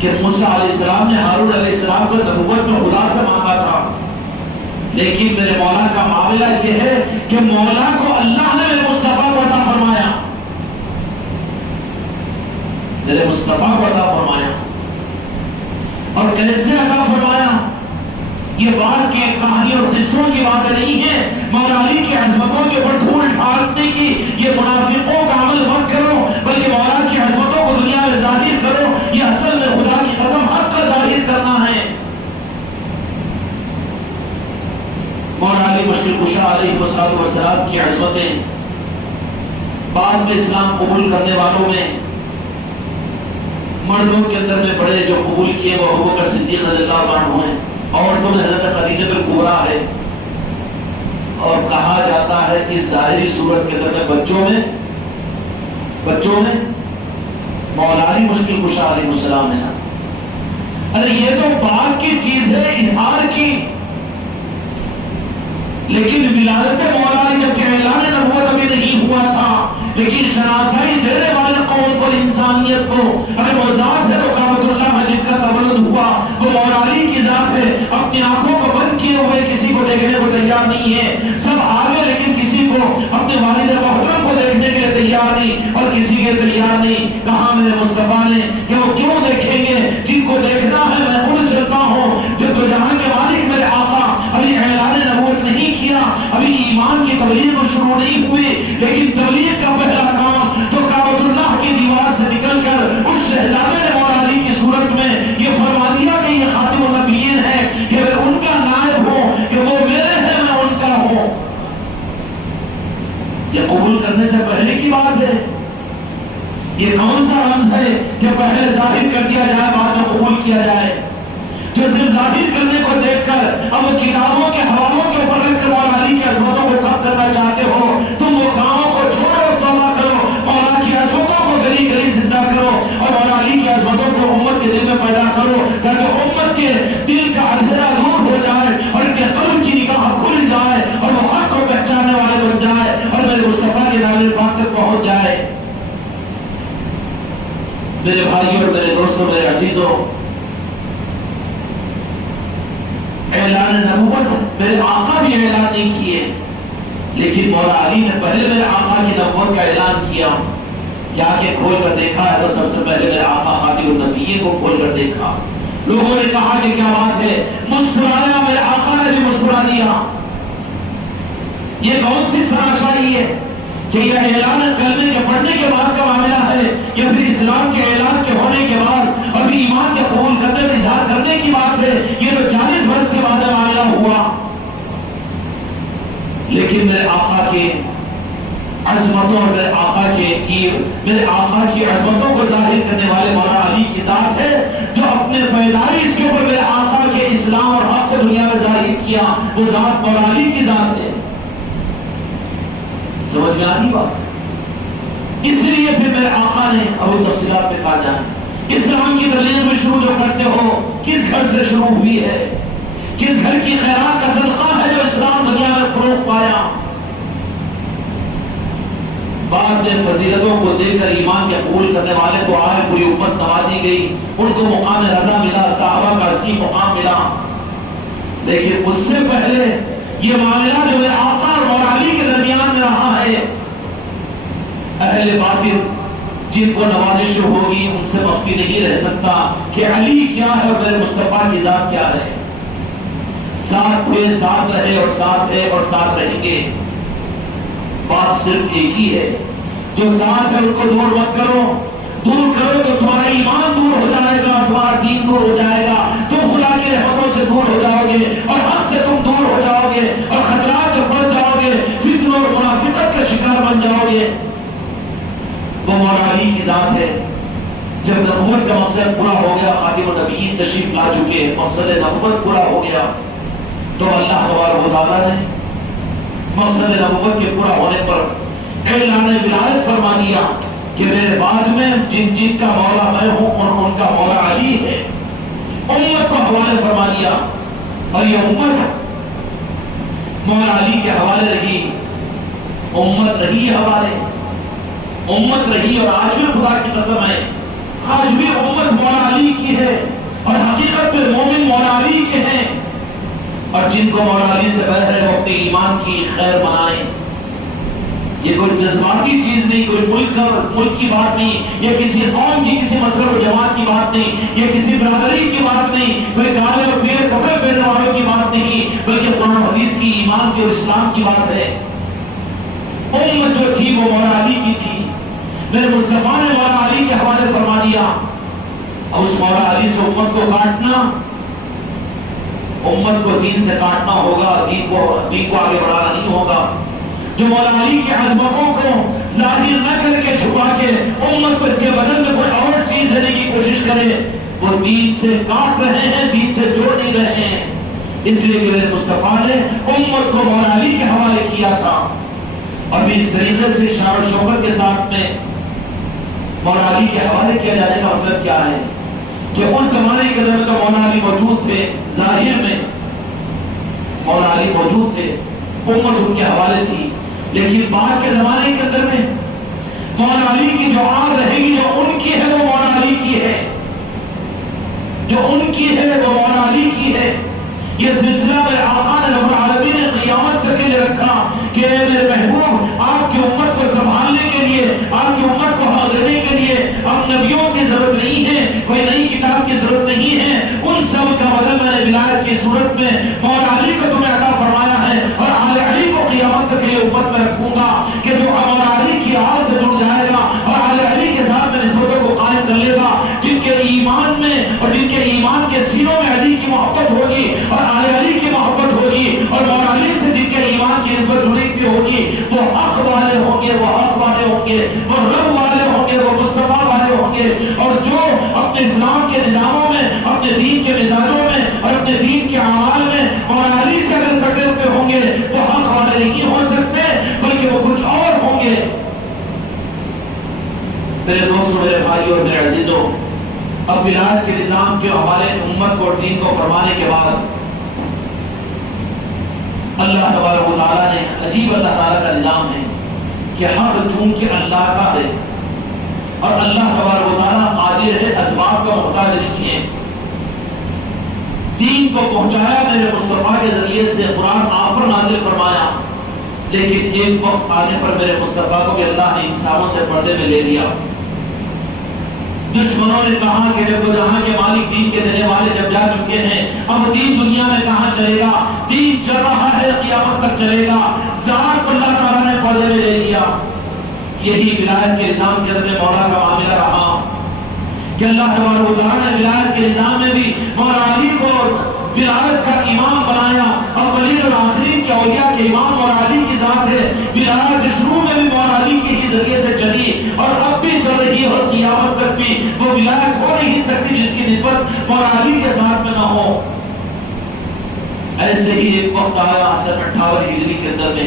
کہ موسیٰ علیہ السلام نے ہارون علیہ السلام کو نبوت میں خدا سے مانگا تھا، لیکن میرے مولا کا معاملہ یہ ہے کہ مولا کو اللہ نے میرے مصطفیٰ کو عطا فرمایا، میرے مصطفیٰ کو عطا فرمایا۔ اور کیسے عطا فرمایا؟ یہ بات کی کہانی اور قصوں کی باتیں نہیں ہے، مولا علی کی عظمتوں کے اوپر دھول ڈالنے کی یہ منافقوں کا عمل مت کرو، بلکہ مولا کی عظمتوں کو دنیا میں ظاہر کرو۔ یہ اصل میں خدا کی قسم حق کا ظاہر کرنا ہے۔ مولا علی مشکل کشا علیہ السلام کی عظمتیں بعد میں اسلام قبول کرنے والوں میں مردوں کے اندر میں بڑے جو قبول کیے وہ ابوبکر صدیق رضی اللہ عنہ ہیں، عورتوں میں حضرت خدیجہ الکبریٰ ہے، اور کہا جاتا ہے کہ ظاہری صورت کے اندر میں بچوں میں مولا علی مشکل کشا علیہ السلام ہے نا۔ ارے یہ تو بات کی چیز ہے اظہار کی، لیکن ولادت مولا علی جب کہ اعلان نبوت ابھی نہیں ہوا تھا، لیکن شناسائی دینے والے قوم کو انسانیت کو اگر وہ ذات ہے تو کعبۃ اللہ میں جن کا تولد ہوا وہ مولا علی کی ذات ہے۔ اپنی آنکھوں کو بند کیے ہوئے کسی کو دیکھنے کو تیار نہیں ہے، سب آگے لیکن کسی کو اپنے والد محترم کو دیکھنے کے لیے تیار نہیں اور کسی کے تیار نہیں۔ کہا میرے مصطفیٰ نے کہ وہ کیوں دیکھیں گے؟ جن کو دیکھنا ہے میں خود چلتا ہوں۔ جب تو جہاں کے مالک میرے آقا ابھی اعلان نبوت نہیں کیا، ابھی ایمان کی تبلیغ شروع نہیں ہوئی، لیکن تبلیغ کا پہلا کام تو کعبۃ اللہ کی دیوار سے نکل کر اس شہزادے نے مولا علی کی صورت میں یہ فرما دیا کہ یہ خاتم النبیین ہے، کہ میں ان کا نائب ہوں، کہ وہ میرے ہیں میں ان کا ہوں۔ یہ قبول کرنے سے پہلے کی بات ہے۔ یہ کون سا رمز ہے کہ پہلے ظاہر کر دیا جائے بعد میں قبول کیا جائے؟ جو صرف ظاہر کرنے کو دیکھ کر اب وہ کتابوں کے حوالوں کے اوپر رکھ کر مولا علی کی عظمتوں کو کم کرنا چاہتے ہو، تم وہ کاموں کو چھوڑو اور توبہ کرو، مولا کی عظمتوں کو گلی گلی زندہ کرو اور مولا علی کی عظمتوں کو امت کے دل میں پیدا کرو، تاکہ امت کے دل کا اندھیرا دور ہو جائے اور ان کے قلب کی نگاہ کھل جائے اور وہ حق کو پہچاننے والے بن جائے اور میرے مصطفیٰ کے نام پاک تک پہنچ جائے۔ میرے بھائیوں اور میرے دوستوں، میرے عزیزوں، اعلان نبوت میرے آقا بھی اعلان نہیں کیے، لیکن مولا علی نے پہلے میرے آقا کی نبوت کا اعلان کیا۔ کیا کہ کھول کر دیکھا ہے تو سب سے پہلے میرے آقا خاتم النبیین کو کھول کر دیکھا۔ لوگوں نے کہا کہ کیا بات ہے، مسکرایا، میرے آقا نے بھی مسکرا دیا۔ یہ کون سی سراشائی ہے کہ یہ اعلان کلمے کے پڑھنے کے بعد کا معاملہ ہے یا پھر اسلام کے اعلان کے ہونے کے بعد اور ایمان کے قبول کرنے اور اظہار کرنے کی بات آقا کے عظمتوں اور میرے آقا کی عظمتوں کو ظاہر کرنے والے مولا علی کی ذات ہے، جو اپنے پیدائش کے اوپر میرے آقا کے اسلام اور حق کو دنیا میں ظاہر کیا، وہ ذات مولا علی کی ذات ہے۔ سمجھ میں آئی بات؟ اس لیے پھر میرے آقا نے ابو تفصیلات پہ کہا جائے اسلام کی تبلیغ میں شروع جو کرتے ہو کس گھر سے شروع ہوئی ہے، کس گھر کی خیرات کا صدقہ ہے جو اسلام دنیا میں فروغ پایا۔ بعد میں فضیلتوں کو دے کر ایمان کے قبول کرنے والے تو آئے، پوری امت نوازی گئی، ان کو مقام رضا ملا، صحابہ کا اصلی مقام ملا۔ لیکن اس سے پہلے یہ معاملہ جو میرے آقا اور مولا علی کے درمیان میں رہا ہے، اہل باطل جن کو نوازش ہوگی ان سے مخفی نہیں رہ سکتا کہ علی کیا ہے اور میرے مصطفیٰ کی ذات کیا ہے۔ ساتھ تھے، ساتھ رہے اور ساتھ ہے اور ساتھ رہیں گے۔ بات صرف ایک ہی ہے، جو ساتھ ہے ان کو دور مت کرو، دور کرو تو تمہارا ایمان دور ہو جائے گا، تمہارا دین دور ہو جائے گا، تم خدا کی رحمتوں سے دور ہو جاؤ گے اور حق سے تم دور ہو جاؤ گے اور خطرات میں پڑ جاؤ گے، فتنوں اور منافقت کا شکار بن جاؤ گے۔ وہ مولا علی کی ذات ہے۔ جب نبوت کا مقصد پورا ہو گیا، خاتم النبیین تشریف لا چکے، مقصد نبوت پورا ہو گیا، تو اللہ تبارک و تعالیٰ نے مقصد نبوت کے پورا ہونے پر اعلان ولایت فرما دیا کہ میرے بعد میں جن جن کا مولا میں ہوں ان کا مولا علی ہے۔ امت کو حوالے فرما دیا اور یہ امت مولا علی کے حوالے رہی، امت رہی حوالے، امت رہی۔ اور آج بھی خدا کی قسم ہے، آج بھی امت مولا علی کی ہے اور حقیقت میں مومن مولا علی کے ہیں، اور جن کو مولا علی سے بہر ہے وہ اپنے ایمان کی خیر منائیں۔ یہ کوئی جذباتی چیز نہیں، کوئی ملک کی بات نہیں، یہ کسی قوم کی، کسی مذہب و جماعت کی بات نہیں، یہ کسی برادری کی بات نہیں، کوئی کالے اور پیلے کپڑے پہننے والوں کی بات نہیں، بلکہ قرآن و حدیث کی، ایمان کی اور اسلام کی بات ہے۔ امت جو تھی وہ مولا علی کی تھی، میرے مصطفیٰ نے مولا علی کے حوالے فرما دیا۔ اور اس مولا علی سے امت کو کاٹنا، امت کو دین سے کاٹنا ہوگا، دین کو آگے بڑھانا نہیں ہوگا۔ جو مولا علی کی عظمتوں کو ظاہر نہ کر کے چھپا کے امت کو اس کے بدل میں کوئی اور چیز دینے کی کوشش کرے، وہ دین سے کاٹ رہے ہیں، دین سے جوڑ نہیں رہے ہیں۔ اس لیے کہ میرے مصطفیٰ نے امت کو مولا علی کے حوالے کیا تھا۔ اور بھی اس طریقے سے شان و شوکت کے ساتھ میں مولا علی کے حوالے کیا جانے کا مطلب کیا ہے کہ اس زمانے کے اندر تو مولا علی موجود تھے، ظاہر میں مولا علی موجود تھے، امت ان کے حوالے تھی، لیکن بعد کے زمانے کے اندر میں مولا علی کی جو آگ رہے گی، جو ان کی ہے وہ مولا علی کی ہے، جو ان کی ہے وہ مولا علی کی ہے۔ یہ سلسلہ میرے آقا نے رب العالمین نے قیامت تک کے لیے رکھا کہ اے میرے محبوب، آپ کی امت کو سنبھالنے کے لیے، آپ کی امت کو حق دینے کے لیے اب نبیوں کی ضرورت نہیں ہے، کوئی نئی کتاب کی ضرورت نہیں ہے، ان سب کا بدل میں نے ولایت کی صورت میں مولا علی کو تمہیں عطا فرمایا ہے، اور آل علی کو قیامت تک کے لیے امت میں رکھوں گا کہ جو مولا علی کی آل سے جڑ جائے گا اور آل علی کے ساتھ میں نسبتوں کو قائم کر لے گا، جن کے ایمان میں اور جن کے ایمان کے سینوں میں علی کی محبت ہوگی اور آل علی کی محبت ہوگی، اور مولا علی سے جن کے ایمان کی نسبت جڑی ہوئی ہوگی، وہ حق والے ہوں گے، وہ حق والے ہوں گے، وہ رب والے ہوں گے، وہ مصطفیٰ والے ہوں گے۔ اور جو اپنے اسلام کے نظاموں میں، اپنے دین کے مزاجوں میں اور اپنے دین کے اعمال میں مولا علی سے اگر کٹے ہوئے ہوں گے وہ حق والے نہیں ہو سکتے، بلکہ وہ کچھ اور ہوں گے۔ میرے دوستوں، میرے بھائیوں اور میرے عزیزوں، اب ولایت کے نظام کے حوالے امت کو اور دین کو فرمانے کے بعد اللہ تبارک و تعالیٰ نے، عجیب اللہ تعالیٰ کا نظام ہے کہ حق چونکہ اللہ کا ہے اور اللہ تبارک و تعالیٰ قادر ہے، اسباب کا محتاج نہیں ہے، دین کو پہنچایا میرے مصطفیٰ کے ذریعے سے، قرآن آپ پر نازل فرمایا، لیکن ایک وقت آنے پر میرے مصطفیٰ کو کہ اللہ نے انسانوں سے پردے میں لے لیا۔ دشمنوں نے کہا کہ جب وہ جہاں کے مالک دین کے دینے والے جب جا چکے ہیں، اب دین دنیا میں کہاں چلے گا؟ دین چل رہا ہے، قیامت تک چلے گا۔ ذات کو اللہ تعالیٰ نے پردے میں لے لیا۔ یہی ولایت کے نظام کے اندر میں مولا کا معاملہ رہا کہ اللہ تبارک و تعالیٰ نے ولایت کے نظام میں بھی مولا علی کو ولایت کا امام بنایا، اولین اور آخرین کے اولیاء کے امام مولا علی کی ذات ہے. ولایت شروع میں بھی مولا علی کے ہی ذریعے سے چلی اور اب بھی چل رہی ہے اور قیامت تک بھی وہ ولایت ہو نہیں سکتی جس کی نسبت مولا علی کے ساتھ میں نہ ہو. ایسے ہی ایک وقت آیا سن 58 ہجری کے اندر میں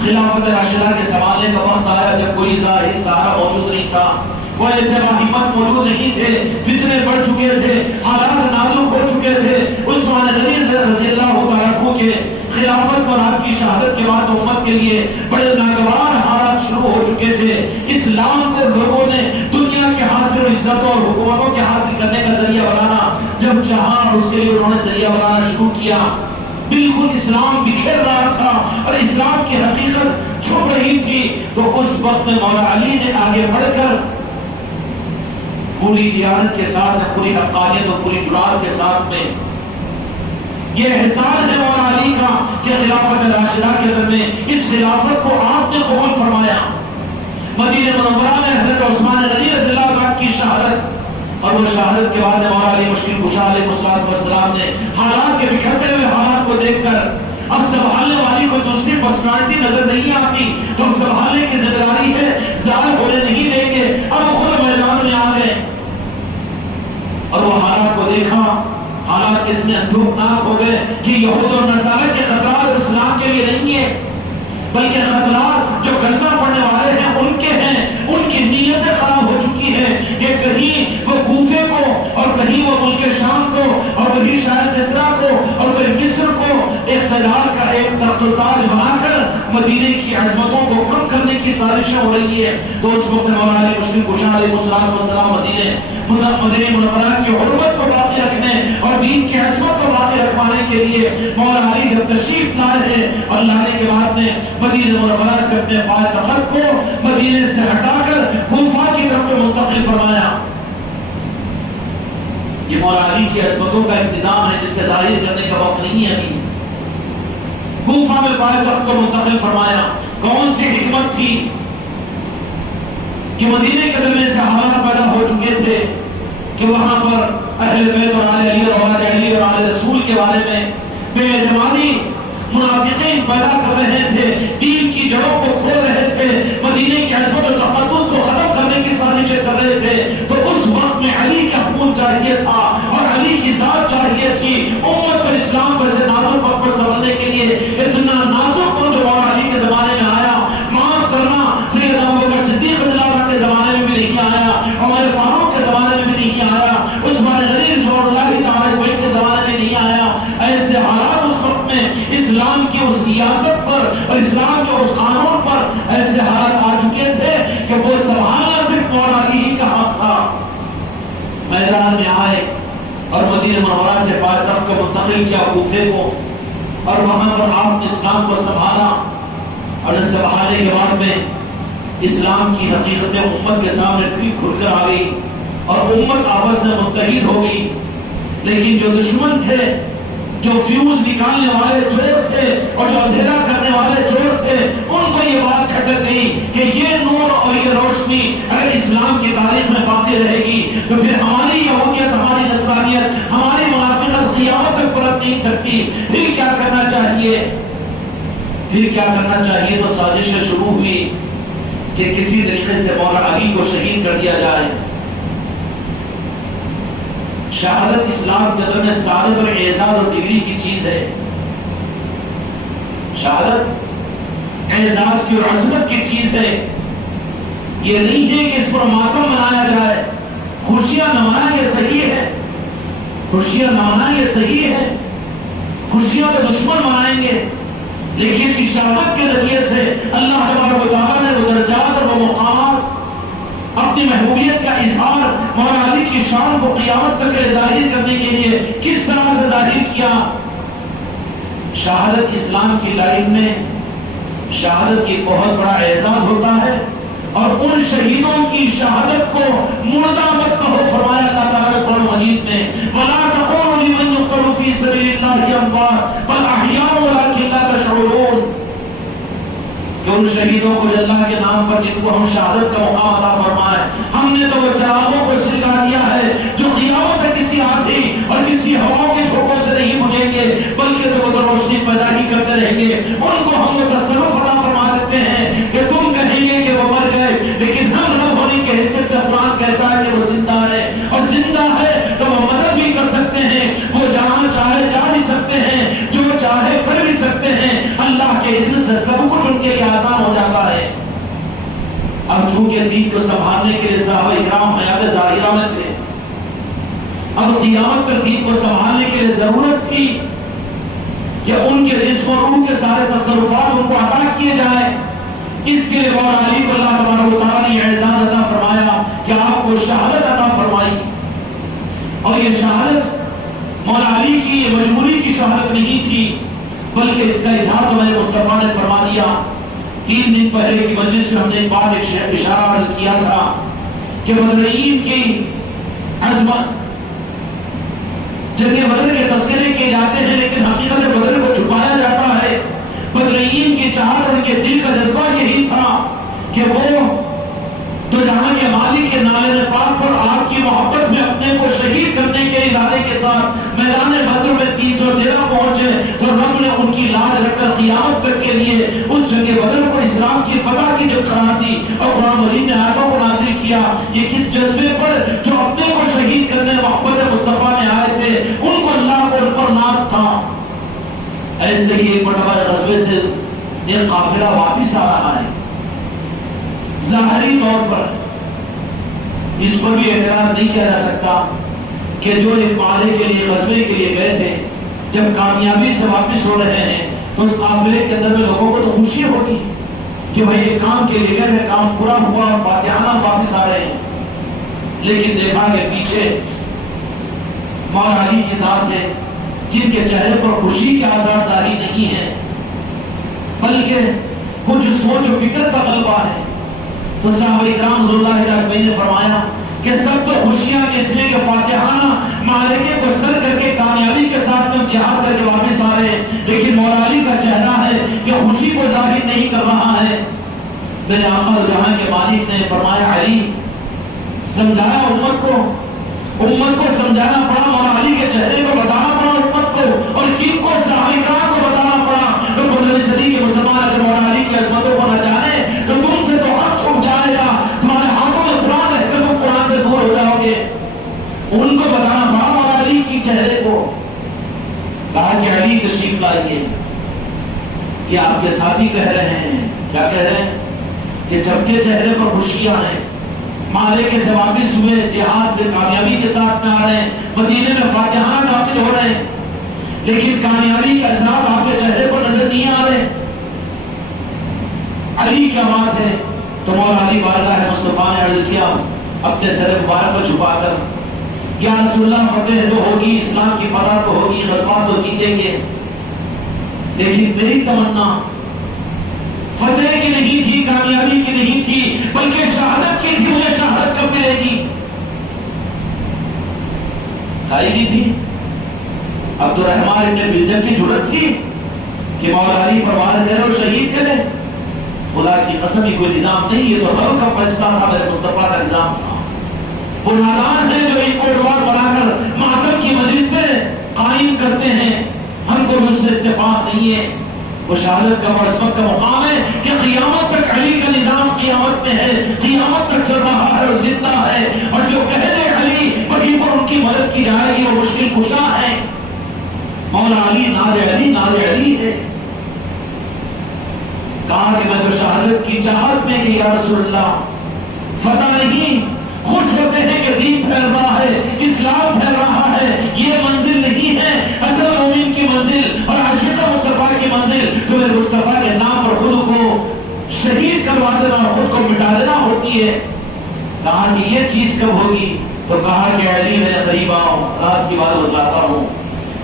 خلافت راشدہ کے سنبھالنے کا وقت آیا جب کوئی ظاہر سہارا موجود نہیں تھا, کوئی ایسے باہمت موجود نہیں تھے, فتنے بڑھ چکے تھے, حالات نازک ہو چکے تھے. عثمان غنی رضی اللہ تعالیٰ عنہ کے خلافت پر آپ کی شہادت کے بعد امت کے لیے بڑے ناگوار حالات شروع ہو چکے تھے. اسلام کو لوگوں نے دنیا کے حاصل و عزتوں اور حکومتوں کے حاصل کرنے کا ذریعہ بنانا جب چاہا, اس کے لیے انہوں نے ذریعہ بنانا شروع کیا. بالکل اسلام بکھر رہا تھا اور اسلام کی حقیقت چھپ رہی تھی. تو اس وقت میں مولا علی نے آگے بڑھ کر پوری دیانت کے ساتھ, پوری حقانیت اور پوری جرات کے ساتھ میں یہ احسان ہے مولا علی کا کہ خلافت راشدہ کے اندر میں اس خلافت کو آپ نے قبول فرمایا. مدینہ منورہ میں حضرت عثمان غنی رضی اللہ عنہ کی شہادت اور وہ شہادت کے بعد مولا علی مشکل کشا علیہ السلام نے حالات کے بکھرتے ہوئے حالات کو دیکھ کر اب سنبھالنے والی کوئی دوسری پرسنالٹی نظر نہیں آتی تو اب سنبھالنے کی ذمہ داری ہے, ظاہر ہونے نہیں دیں گے. اب وہ خود میدان میں آ گئے اور وہ حالات کو دیکھا. حالات اتنے اندوہناک ہو گئے کہ یہود اور نصارہ کے خطرات اسلام کے لیے نہیں ہے, بلکہ خطرات جو کلمہ پڑھنے والے ہیں ان کے ہیں. ان کی نیتیں خراب ہو چکی ہیں کہ کہیں وہ کوفے کو اور کہیں وہ ملک شام کو اور کہیں شاید مصر کو اور کہیں مصر کو اقتدار کا ایک تخت و تاج بنا کر مدینے کی عظمتوں کو کم کرنے کی سازشیں ہو رہی ہے. تو اس وقت مولا علی مشکل کشا علیہ السلام مدینہ منورہ کی حرمت کو باقی رکھنے اور دین کی عظمت کو باقی رکھوانے کے لیے مولا علی جب تشریف لائے ہیں اور لانے کے بعد نے مدینہ منورہ سے اپنے پائے تخت کو مدینے سے ہٹا کر کوفہ کی طرف منتقل فرمایا. یہ مولا علی کی عظمتوں کا انتظام ہے جس کے ظاہر کرنے کا وقت نہیں ہے. ابھی کوفہ میں پائے تخت کو منتقل فرمایا. کون سی حکمت تھی کہ مدینے کے اندر میں سے حالات پیدا ہو چکے تھے کہ وہاں پر اہل بیت اور آل علی اور اولاد علی اور آل رسول کے بارے میں بے اعتمادی منافقین پیدا کر رہے تھے, دین کی جڑوں کو کھول رہے تھے, مدینے کی عظمت اور تقدس کو ختم کرنے کی سازشیں کر رہے تھے. تو اس وقت میں علی کا خون چاہیے تھا اور علی کی ذات چاہیے تھی. امت کو اسلام کو ایسے نازک وقت پر سنبھالنے کے لیے اتنا نازک خون جو مولا علی کے زمانے میں آیا, معاف کرنا سیدنا ابوبکر صدیق رضی اللہ عنہ کے زمانے میں بھی نہیں آیا, عمر فاروق کے زمانے میں بھی نہیں آیا, عثمان غنی رضوان اللہ تعالی عنہ کے زمانے میں نہیں آیا. ایسے حالات اس وقت میں اسلام کی اس ریاست پر اور اسلام کے اس قانون پر ایسے حالات آ چکے تھے کہ وہ سنبھالنا صرف مولا علی ہی کا حق تھا. میدان میں آئے اور مدینہ منورہ سے پائے تخت کو منتقل کیا کوفے کو اور وہاں پر آپ نے اسلام کو سنبھالا. اور اس سنبھالنے کے بعد میں اسلام کی حقیقتیں امت کے سامنے کھل کر آ گئی اور امت آپس میں متحد ہو گئی. لیکن جو دشمن تھے, جو فیوز نکالنے والے چور تھے اور جو اندھیرا کرنے والے چور تھے, ان کو یہ بات کھٹک گئی کہ یہ نور اور یہ روشنی اگر اسلام کی تاریخ میں باقی رہے گی تو پھر ہماری یہودیت, ہماری نصرانیت, ہماری منافقت قیامت تک پلٹ نہیں سکتی. پھر کیا کرنا چاہیے؟ پھر کیا کرنا چاہیے؟ تو سازشیں شروع ہوئی کہ کسی طریقے سے مولا علی کو شہید کر دیا جائے. شہادت اسلام کے اندر میں سعادت اور اعزاز اور ڈگری کی چیز ہے. شہادت اعزاز کی اور عظمت کی چیز ہے. یہ نہیں ہے کہ اس پر ماتم منایا جائے. خوشیاں نہ منائیں یہ صحیح ہے, خوشیاں نہ منائیں یہ صحیح ہے. خوشیاں تو دشمن منائیں گے, لیکن اس شہادت کے ذریعے سے اللہ تبارک و تعالیٰ نے وہ درجات اور وہ مقامات, اپنی محبوبیت کا اظہار مولا علی کی شان کو قیامت تک ظاہر کرنے کے لیے کس طرح سے ظاہر کیا. شہادت اسلام کی لائن میں شہادت کی بہت بڑا اعزاز ہوتا ہے اور ان شہیدوں کی شہادت کو مردہ مت کہو. فرمایا اللہ تعالیٰ نے قرآن مجید میں وَلَا تَقُولُوا لِمَنْ يُقْتَلُ فِي سَبِيلِ اللَّهِ أَمْوَاتٌ بَلْ أَحْيَاءٌ وَلَكِنْ لَا تَشْعُرُونَ. کہ ان شہیدوں کو اللہ کے نام پر جن کو ہم شہادت کا مقام عطا فرمائے, ہم نے تو وہ چراغوں کو سلگا دیا ہے جو قیامت تک کسی آندھی اور کسی ہوا کے جھونکوں سے نہیں بجھیں گے, بلکہ تو وہ روشنی پیدا ہی کرتے رہیں گے. ان کو ہم وہ اب چونکہ دین کو سنبھالنے کے لیے صحابہ اکرام حیات ظاہرہ میں تھے، اب قیامت پر دین کو سنبھالنے کے لیے ضرورت تھی کہ ان کے جسم و روح کے سارے تصرفات ان کو عطا کیے جائیں۔ اس کے لیے مولا علی کو اللہ تبارک و تعالیٰ نے اعزاز عطا فرمایا کہ آپ کو شہادت عطا فرمائی، اور یہ شہادت مولا علی کی یہ مجبوری کی شہادت نہیں تھی، بلکہ اس کا اظہار تو میرے مصطفیٰ نے فرما دیا۔ 3 دن پہلے کی مجلس میں ہم نے ایک بات ایک اشارہ عرض کیا تھا کہ بدرین کی عظمت، جنگ بدر کے تذکرے کیے جاتے ہیں لیکن حقیقت بدر کو چھپایا جاتا ہے۔ بدرین کی چاہت اور ان کے دل کا جذبہ یہی تھا کہ وہ تو جہاں کے مالک کے نالے پاک پر آپ کی محبت میں اپنے کو شہید کرنے کے ارادے کے ساتھ میدان بدر میں 313 پہنچے، تو رب نے ان کی لاج رکھ کر قیامت تک کے لیے اس جنگ بدر کو اسلام کی فتح کی جب قرار دی اور قرآن مجید نے آیاتوں کو نازل کیا۔ یہ کس جذبے پر جو اپنے کو شہید کرنے محبت مصطفیٰ میں آئے تھے، ان کو اللہ کو ان پر ناز تھا۔ ایسے ہی ایک مرتبہ غزوے سے ایک قافلہ واپس آ رہا ہے، ظاہری طور پر اس پر بھی اعتراض نہیں کیا جا سکتا کہ جو ایک معرکے کے لیے غزوے کے لیے گئے تھے، جب کامیابی سے واپس ہو رہے ہیں تو اس قافلے کے اندر میں لوگوں کو تو خوشی ہوگی کہ بھائی ایک کام کے لیے گئے تھے، کام پورا ہوا اور فاتحانہ واپس آ رہے ہیں۔ لیکن دیکھا کہ پیچھے مولا علی کی ذات ہے جن کے چہرے پر خوشی کے آثار ظاہر نہیں ہیں، بلکہ کچھ سوچ و فکر کا غلبہ ہے۔ تو صحابہ اکرام رضی اللہ عنہم نے فرمایا کہ سب تو خوشیاں اس لیے کہ فاتحانہ معرکے کو سر کر کے کامیابی کے ساتھ میں جہاد کر کے واپس آ رہے ہیں، لیکن مولا علی کا چہرہ ہے کہ خوشی کو ظاہر نہیں کر رہا ہے۔ میرے آقا جہاں کے مالک نے فرمایا علی سمجھایا امت کو سمجھانا پڑا، مولا علی کے چہرے کو بتانا پڑا امت کو، اور کن کو صحابہ اکرام کو بتانا پڑا۔ تو 15ویں صدی کے مسلمان اگر مولا علی کی عظمتوں کو نہ جانے تو تم سے تو حق چھپ جائے گا، تمہارے ہاتھوں میں قرآن ہے کہ تم قرآن سے دور ہو جاؤ گے۔ ان کو بتانا پڑا مولا علی کی چہرے کو، کہا کہ علی تشریف لائیے، یہ آپ کے ساتھی کہہ رہے ہیں، کیا کہہ رہے ہیں کہ جب کے چہرے پر خوشیاں ہیں، معرکے سے واپس ہوئے، جہاد سے کامیابی کے ساتھ میں آ رہے ہیں، مدینے میں فاتحانہ داخل ہو رہے ہیں، لیکن کامیابی کے اثرات آپ کے چہرے پر نظر نہیں آ رہے۔ علی کیا بات ہے؟ تو مولا علی بارگاہ مصطفیٰ نے عرض کیا اپنے سر مبارک کو چھپا کر، یا رسول اللہ فتح تو ہوگی، اسلام کی فتح تو ہوگی، غزوات تو جیتیں گے، لیکن میری تمنا فتح کی نہیں تھی، کامیابی کی نہیں تھی، بلکہ شہادت کی تھی۔ مجھے شہادت کب ملے گی؟ کھائی گی تھی عبد الرحمن ابن بلجم کی جرأت تھی کہ مولا علی پر وار کرے اور شہید کرے؟ خدا کی قسم یہ کوئی نظام نہیں، یہ تو رب کا فیصلہ تھا، میرے مصطفیٰ کا نظام تھا۔ وہ نادان ہیں جو ایک کوڈوار بنا کر ماتم کی مجلس سے قائم کرتے ہیں، ہم کو مجھ سے اتفاق نہیں ہے۔ وہ شہادت کا عصمت کا مقام ہے کہ قیامت تک علی کا نظام قیامت میں ہے، قیامت تک چل رہا ہے اور زندہ ہے، اور جو کہہ دے علی وہیں پر ان کی مدد کی جائے گی، وہ مشکل کشا ہے۔ مولا علی ناد علی ہے۔ کہا کہ میں تو شہادت کی چاہت میں کہ یا رسول اللہ فتح نہیں، خوش ہوتے ہیں کہ دین پھیل رہا ہے، اسلام پھیل رہا ہے، یہ منزل نہیں ہے اصل مومن کی منزل اور عاشق مصطفیٰ کی منزل تو میرے مصطفیٰ کے نام پر خود کو شہید کروا دینا اور خود کو مٹا دینا ہوتی ہے۔ کہا کہ یہ چیز کب ہوگی؟ تو کہا کہ علی میرے قریب آؤ، راز کی بات بتلاتا ہوں،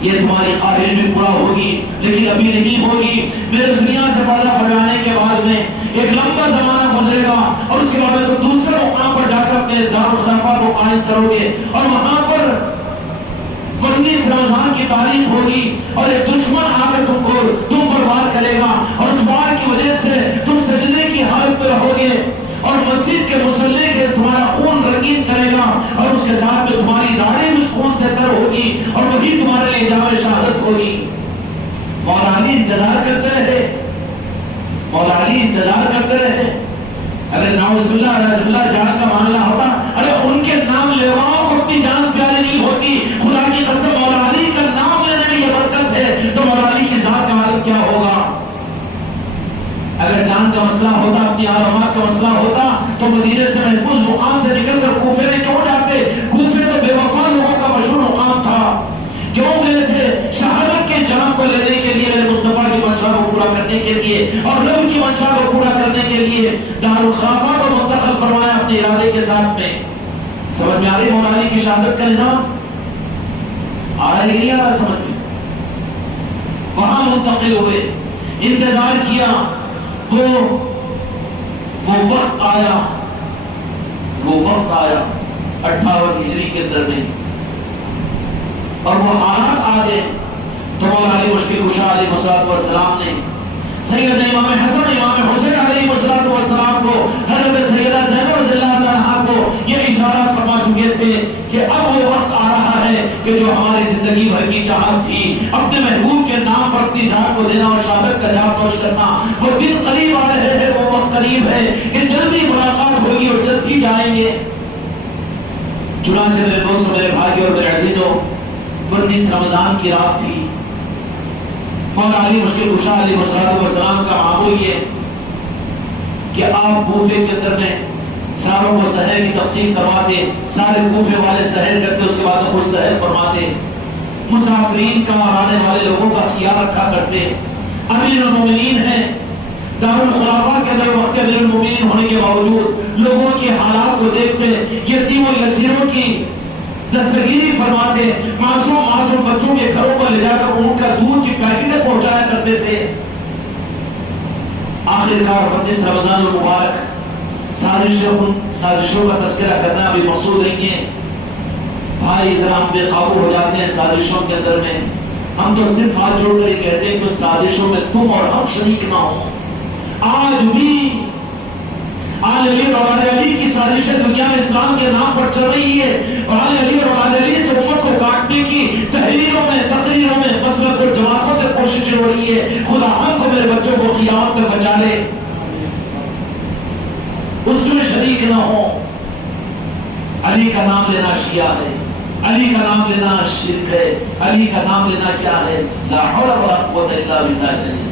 یہ تمہاری خواہش بھی پورا ہوگی لیکن ابھی نہیں ہوگی۔ میرے دنیا سے پردہ فرمانے کے بعد میں ایک لمبا زمانہ گزرے گا اور اس کے بعد میں تم دوسرے مقام پر جا کر اپنے دارالخلافہ کو قائم کرو گے، اور وہاں پر 19 رمضان کی تاریخ ہوگی اور ایک دشمن آ کر تم پر وار کرے گا، اور اس وار کی وجہ سے تم سجدے کی حالت میں رہو گے، اور مسجد کے مصلی کے تمہارا خون رنگین کرے گا، اور اس کے ساتھ میں تمہاری داڑھی بھی اس خون سے تر ہوگی، اور وہی تمہارے لیے جام شہادت ہوگی۔ مولا علی انتظار کرتے رہے، مولا علی انتظار کرتے رہے۔ اگر نعوذ باللہ جان کا معاملہ ہوتا، ارے ان کے نام لیواؤں کو اپنی جان پیاری نہیں ہوتی۔ خدا کی قسم مولا علی کا نام لینے میں یہ برکت ہے، تو مولا علی کی ذات کا عالم کیا ہوگا؟ اگر جان کا مسئلہ ہوتا، اپنی آرامات کا مسئلہ ہوتا، تو تو مدینے سے محفوظ مقام سے نکل کر کوفے میں کیوں جاتے؟ کوفے تو بے وفا لوگوں کا مشہور مقام تھا. کیوں گئے تھے؟ شہادت کے جام کو لینے کے لیے، میرے مصطفیٰ کی منشا کو پورا کرنے کے لیے اور رب کی منشا کو پورا کرنے کے لیے دارالخلافہ کو منتقل فرمایا اپنے ارادے کے ساتھ میں. سمجھ میں آ رہی مولا علی کی شہادت کا نظام؟ آ رہا نہیں آ رہا سمجھ میں؟ وہاں منتقل ہوئے، انتظار کیا، وہ وقت آیا 58 ہجری کے اندر میں، اور وہ حالات آ گئے. تو مولا علی مشکل کشا علیہ السلام نے سیدنا امام حسن امام حسین علیہ السلام کو، حضرت سیدہ زینب رضی اللہ عنہا کو یہ اشارات فرما چکے تھے کہ اب وہ وقت آ رہا ہے کہ جو ہماری زندگی بھر کی چاہت تھی، اپنے محبوب کے نام پر اپنی جان کو دینا اور شہادت کا جام نوش کرنا، وہ دن قریب آ رہے ہیں، وہ وقت قریب ہے کہ جلدی ملاقات ہوگی اور جلدی جائیں گے. چنانچہ میرے دوستوں، میرے بھائیوں اور میرے عزیزوں، 19 رمضان کی رات تھی. مولا علی مشکل کشا علیہ السلام کا معمول یہ کہ آپ کوفے کے اندر میں ساروں کو سحر کی تقسیم کرواتے، سارے کوفے والے سحر کرتے، اس کے بعد خود سحر فرماتے، مسافرین کا اور آنے والے لوگوں کا خیال رکھا کرتے. امیر المومنین ہیں، دارالخلافہ کے اندر وقت امیر المومنین ہونے کے باوجود لوگوں کے حالات کو دیکھتے، یتیموں یسیروں کی دستگیری فرماتے، معصوم بچوں کے گھروں پر لے جا کر ان کا دودھ کی پیکٹیں پہنچایا کرتے تھے. آخرکار 19 رمضان المبارک سازشوں کا تذکرہ کرنا ابھی مقصود نہیں ہے. بھائی ذرا ہم بے قابو ہو جاتے ہیں سازشوں کے اندر میں. ہم تو صرف ہاتھ جوڑ کر ہی کہتے ہیں کہ ان سازشوں میں تم اور ہم شریک نہ ہوں. آج بھی آل علی اور اولاد علی کی سازشیں دنیا میں اسلام کے نام پر چل رہی ہے. آل علی اور اولاد علی سے امت کو کاٹنے کی تحریروں میں، تقریروں میں، مسلک اور جماعتوں سے کوششیں ہو رہی ہے. خدا ہم کو، میرے بچوں کو قیامت میں بچا لے، اس میں شریک نہ ہو. علی کا نام لینا شیعہ ہے، علی کا نام لینا شرک ہے، علی کا نام لینا کیا ہے؟ لا حول ولا قوت الا باللہ العلی.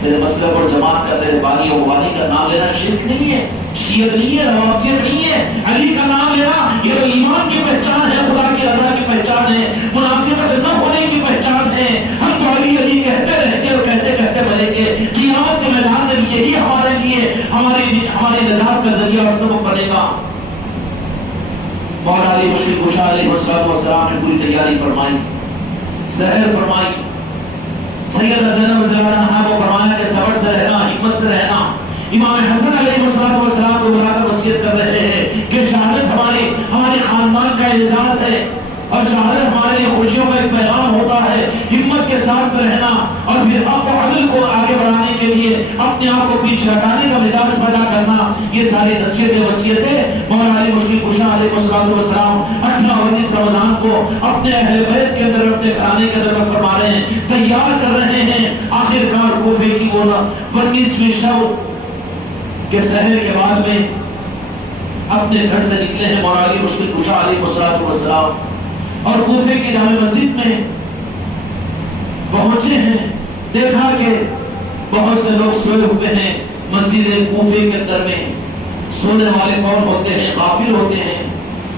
تیرے مسلک اور جماعت کا، تیرے بانی و مبانی کا نام لینا شرک نہیں ہے، شیعت نہیں ہے، روافضیت نہیں ہے. علی کا نام لینا یہ تو ایمان کی پہچان ہے، خدا کی رضا کی پہچان ہے، منافقت نہ ہونے کی پہچان ہے. ہم تو علی علی کہتے رہیں گے اور کہتے کہتے مریں گے. قیامت کے میدان میں بھی یہی ہمارے لیے ہماری نجات کا ذریعہ اور سبب بنے گا. مولا علی مشکل کشا علیہ السلام نے پوری تیاری فرمائی، سحر فرمائی. سیدہ زینب رضی اللہ عنہا کو فرمایا کہ صبر سے رہنا، حکمت سے رہنا. امام حسن علیہ السلام کو بلا کر وصیت کر رہے ہیں کہ شہادت ہمارے خاندان کا اعزاز ہے اور شہادت ہمارے لیے خوشیوں کا ایک پیغام ہوتا ہے. حکمت کے ساتھ میں رہنا اور پھر حق و عدل کو آگے بڑھانے کے لیے اپنے آپ کو پیچھے ہٹانے کا مزاج پیدا کرنا، یہ ساری نصیحتیں وصیتیں مولا علی مشکل کشا علیہ السلام 18 رمضان کو اپنے اہل بیت کے اندر، اپنے گھرانے کے اندر فرما رہے ہیں، تیار کر رہے ہیں. آخرکار کوفے کی وہ 19ویں شب کے سحر کے بعد میں اپنے گھر سے نکلے ہیں مولا علی مشکل کشا علیہ السلام اور کوفے کی جامع مسجد میں پہنچے ہیں. دیکھا کہ بہت سے لوگ سوئے ہوئے ہیں مسجد کوفے کے اندر میں. سونے والے کون ہوتے ہیں؟ غافل ہوتے ہیں.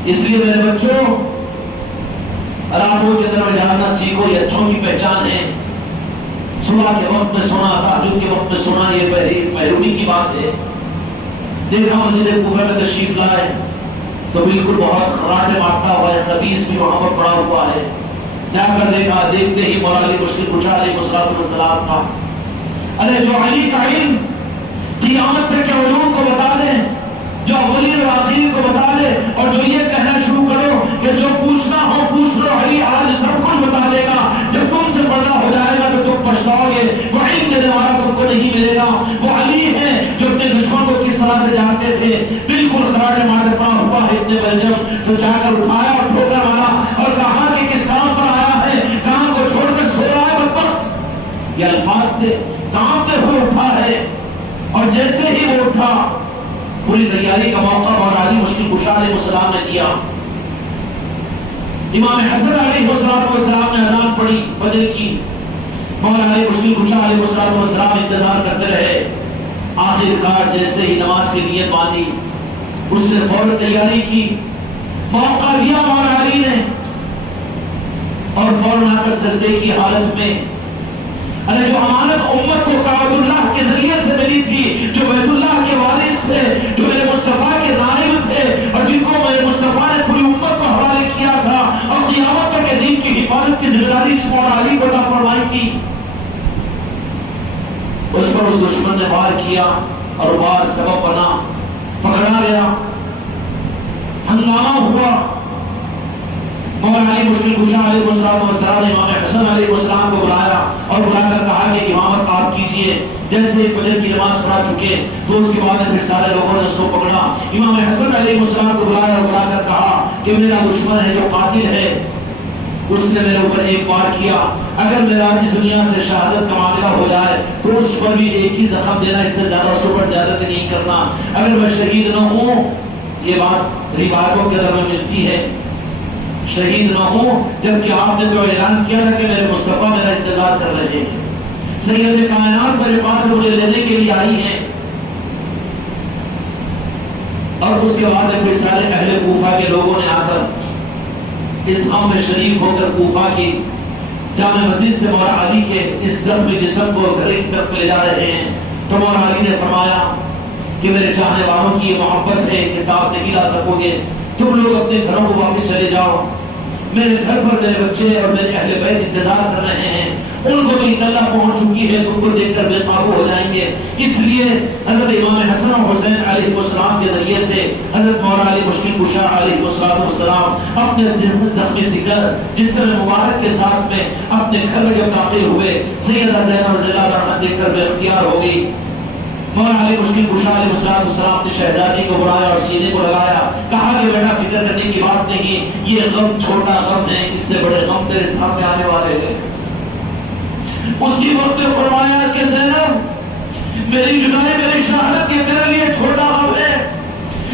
اس لیے میرے بچوں، راتوں کے اندر میں جاگنا سیکھو، یہ اچھوں کی پہچان ہے. صبح کے وقت میں سونا، تہجد کے وقت میں سونا، یہ محرومی کی بات ہے. دیکھا مسجد کوفہ میں تشریف لائے تو بالکل بہت خراٹے مارتا ہوا ہے، خبیث بھی وہاں پر پڑا ہوا ہے. جا کر دیکھا، دیکھتے ہی مولا علی مشکل کشا علیہ السلام کا، ارے جو علی کا علم قیامت تک کے علوم کو بتا دیں، جو اولین اور آخرین کو بتا دے، اور جو یہ کہنا شروع کرو کہ جو پوچھنا ہو پوچھ لو، علی آج سب کچھ بتا دے گا. جب تم سے پردہ ہو جائے گا تو تم پچھتاؤ گے. وہ علم دینے والا تم کو نہیں ملے گا. وہ علی ہے جو اپنے دشمن کو کس طرح سے جانتے تھے، بالکل خراٹے مارتے پڑا ہوا ہے ابن بلجم. تو جا کر اٹھایا اور ٹھوکر مارا اور کہا کہ کس کام پر آیا ہے؟ کام کو چھوڑ کر سو رہا ہے بدبخت. یہ الفاظ تھے. کانپتے ہوئے اٹھا ہے اور جیسے ہی وہ اٹھا، پوری تیاری کا موقع مولا علی مشکل کشا علیہ السلام نے دیا. امام حسن علیہ السلام نے اذان پڑھی فجر کی. مولا علی مشکل کشا علیہ السلام انتظار کرتے رہے. آخرکار جیسے ہی نماز کی نیت باندھی، اس نے فوراً تیاری کی، موقع دیا مولا علی نے، اور فوراً آ کر سجدے کی حالت میں جو امانت امت کو کعبۃ اللہ کے ذریعے سے ملی تھی، جو بیت اللہ کے وارث تھے، جو میرے مصطفیٰ کے نائب تھے، اور جن کو میرے مصطفیٰ نے پوری امت کو حوالے کیا تھا، اور قیامت تک کے دین کی حفاظت کی ذمہ داری اس مولا علی کو عطا فرمائی تھی، اس پر اس دشمن نے وار کیا اور وار سبب بنا، پکڑا گیا، ہنگامہ ہوا۔ مولا علی مشکل کشا علیہ السلام نے امام حسن علیہ السلام کو بلایا اور بلا کر کہا کہ امامت آپ کیجئے۔ جیسے فجر کی نماز پڑھا چکے تو اس کے بعد پھر سارے لوگوں نے اس کو پکڑا، امام حسن علیہ السلام کو بلایا اور بلا کر کہا کہ میرا دشمن ہے جو قاتل ہے، اس نے میرے اوپر ایک وار کیا، اگر میرا اس دنیا سے شہادت کا معاملہ ہو جائے تو اس پر بھی ایک ہی زخم دینا، اس سے زیادہ اس پر زیادتی نہیں کرنا، اگر میں شہید نہ ہوں، یہ بات روایتوں کے اندر میں ملتی ہے، شہید نہ ہوں، جبکہ آپ نے تو اعلان کیا تھا کہ میرے مصطفیٰ میرا انتظار کر رہے ہیں، سید کائنات میرے پاس مجھے لینے کے لیے آئی ہیں۔ اور اس کے بعد پھر سارے اہل کوفہ کے لوگوں نے آ کر اس غم میں شریک ہو کر کوفہ کی جامع مسجد سے مولا علی کے اس زخمی جسم کو گھر کی طرف لے جا رہے ہیں، تو مولا علی نے فرمایا کہ میرے چاہنے والوں کی یہ محبت ہے کہ آپ نہیں لا سکو گے، تم لوگ اپنے گھروں کو واپس چلے جاؤ، میرے گھر پر میرے بچے اور میرے اہل بیت انتظار کر رہے ہیں، ان کو تو اطلاع پہنچ چکی ہے، تم کو دیکھ کر بے قابو ہو جائیں گے۔ اس لیے حضرت امام حسن اور حسین علیہ السلام کے ذریعے سے حضرت مولا علی مشکل کشا علیہ السلام اپنے زخمی جسم مبارک کے ساتھ میں اپنے گھر میں جب داخل ہوئے، سیدہ زینب رضی اللہ عنہا دیکھ کر بے اختیار ہو گئی۔ مولا علی مشکل کشا علیہ السلام اپنی شہزادی کو بلایا اور سینے کو لگایا، کہا کہ بیٹا فکر کرنے کی بات نہیں، یہ غم چھوٹا غم ہے، اس سے بڑے غم تیرے سامنے آنے والے ہیں۔ اسی وقت میں فرمایا کہ زینب میری جدائی میری شہادت کے تیرے لیے چھوٹا غم ہے،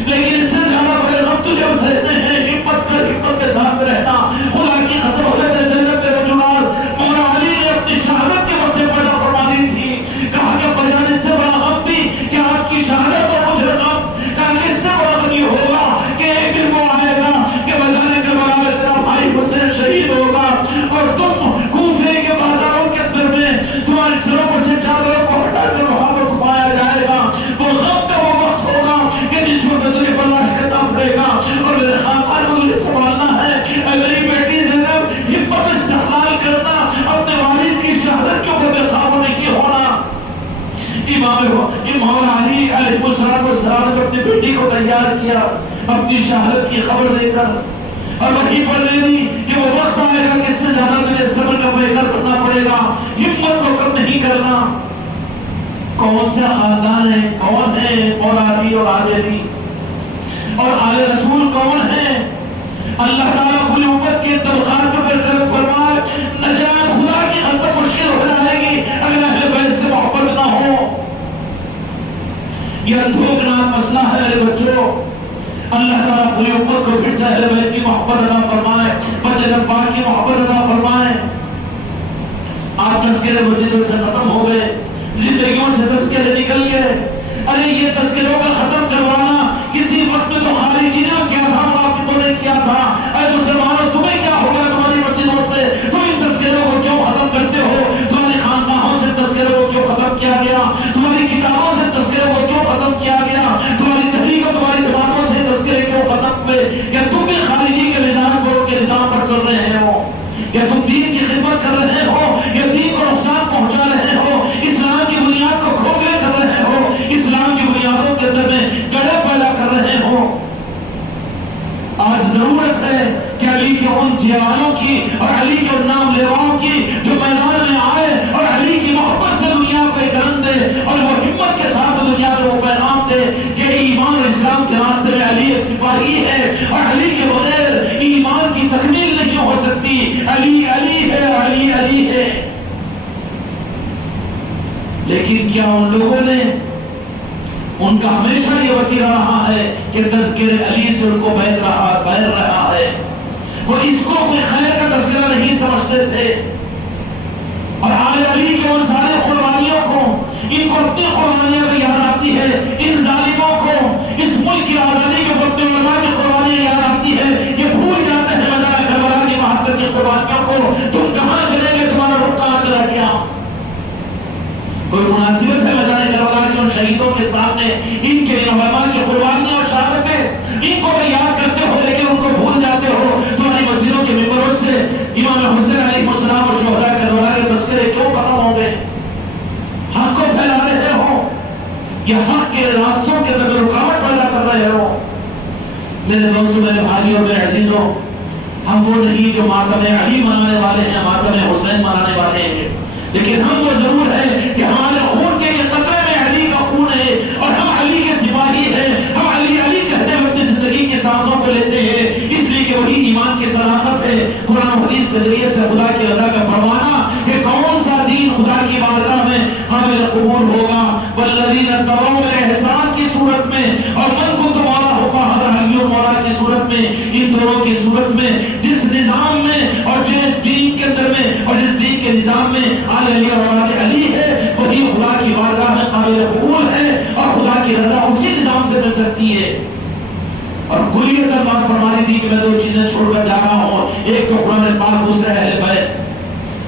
لیکن اس سے زیادہ بڑے غم تجھے اب سہنے ہیں، ہمت کے ساتھ رہنا۔ خدا کی قسم حضرت زینب کے رجوعات مولا علی نے اپنی شہادت کے مسئلے پر فرما دی تھی، کہا کہ بجان اس سے بڑا غم بھی کہ آپ کی شہادت اور مجھے غم، کہا کہ اس سے بڑا غم یہ ہوگا کہ ایک دن وہ آئے گا کہ بجانے کے برابر تیرا بھائی حسین شہید ہوگا اور تم کوفے کے بازاروں کے اندر میں تمہارے سروں پر سے چادروں کو ہٹا کر وہاں پر گھمایا جائے گا۔ وہ غم کا وہ وقت ہوگا کہ جس وقت تجھے برداشت کرنا پڑے گا اور میرے خاندان کو تجھے سنبھالنا ہے۔ اے میری بیٹی زینب، ہمت استقلال کرنا، اپنے والد کی شہادت کے اوپر بے قابو نہیں ہونا۔ امام علی علیہ السلام نے اپنی بیٹی کو تیار کیا اپنی شہادت کی خبر دے کر، اور وہیں پر لے دی کہ وہ وقت آئے گا کہ اس سے زیادہ تجھے صبر کا پیکر کرنا پڑے گا، ہمت کو کم نہیں کرنا۔ کون سے خاندان ہے، کون ہے مولا علی اور آل علی اور آل رسول کون ہے؟ اللہ تعالیٰ پوری امت کے طبقات کو برقرار فرمائے۔ نجات خدا کی قسم مشکل ہو جائے گی اگر اہل بیت سے محبت نہ ہو۔ یہ اندھوکناک مسئلہ ہے میرے بچوں، اللہ تعالیٰ پوری امت کو پھر سے اہل بیت کی محبت عطا فرمائے، مسجد پاک کی محبت عطا فرمائے۔ آپ تذکرے مسجدوں سے ختم ہو گئے، زندگیوں سے تذکرے نکل گئے۔ ارے یہ تذکروں کا ختم کروانا کسی وقت میں تو خارجی نے کیا تھا، منافقوں نے کیا تھا۔ اے مسلمانوں، تمہیں کیا ہو گیا تمہاری مسجدوں سے؟ تم ان تذکروں کو کیوں ختم کرتے ہو؟ تمہاری خانقاہوں سے تذکروں کو کیوں ختم کیا گیا؟ تمہاری کتابوں سے تذکروں کو کیوں ختم کیا گیا؟ تمہاری تحریک اور تمہاری جماعتوں سے تذکرے کیوں ختم ہوئے؟ کیا تم بھی خارجی کے نظام کے نظام پر چل رہے ہو؟ یا تم دین کی خدمت کر رہے ہو یا دین کو نقصان پہنچا رہے ہو؟ اسلام کی بنیاد کو کھوکھلے کر رہے ہو، اسلام کی بنیادوں کے اندر میں گڑھے پیدا کر رہے ہو۔ آج ضرورت ہے کہ علی کے ان جوانوں کی اور علی کے ان نام لیواؤں کی جو میدان میں آئے اور علی کی محبت سے دنیا کو ایک رنگ دے اور وہ ہمت کے ساتھ دنیا کو وہ پیغام دے کہ ایمان اور اسلام کے راستے میں علی ایک سپاہی ہے اور علی کے بغیر ایمان کی تکمیل نہیں ہو سکتی۔ علی علی ہے، علی علی ہے۔ لیکن کیا ان لوگوں نے، ان کا ہمیشہ یہ وتیرہ رہا ہے کہ تذکر علی سے ان کو بہت رہا ہے، وہ اس کو کوئی خیر کا تذکرہ نہیں سمجھتے تھے، اور آل علی کے ان سارے قربانیوں کو، ان کو اپنی قربانیاں بھی یاد آتی ہے، ان ظالموں کو، اس ملک کی آزادی کے یا حق کے راستوں کے اندر رکاوٹ پیدا کر رہے ہو. میرے دوستوں، میرے بھائیوں، میرے عزیزوں، ہم وہ نہیں جو ماتم علی منانے والے ہیں، ماتم حسین منانے والے ہیں، لیکن ہم وہ ضرور ہے کہ ہمارے خون کے یہ قطرے میں علی کا خون ہے اور ہم علی کے سپاہی ہیں. ہم علی علی کہتے ہوئے اپنی زندگی کی سانسوں کو لیتے ہیں، اس لیے کہ وہی ایمان کی صداقت ہے. قرآن و حدیث کے ذریعے سے خدا کی رضا کا پروانہ کہ کون سا دین خدا کی بارگاہ میں قابل قبول ہوگا. والذین اتبعوا میں احسان کی صورت میں اور من کنت مولا فہذا علی مولا کی صورت میں، ان دونوں کی صورت میں جس نظام میں اور جس دین کے اندر میں اور جس دین کے نظام میں آل علی اور اولاد علی ہے، وہی خدا کی بارگاہ میں قابل قبول ہے اور خدا کی رضا اسی نظام سے مل سکتی ہے. اور کلیتاً بات فرمانی تھی کہ میں دو چیزیں چھوڑ کر جا رہا ہوں، ایک تو قرآن پاک، دوسرا اہل بیت.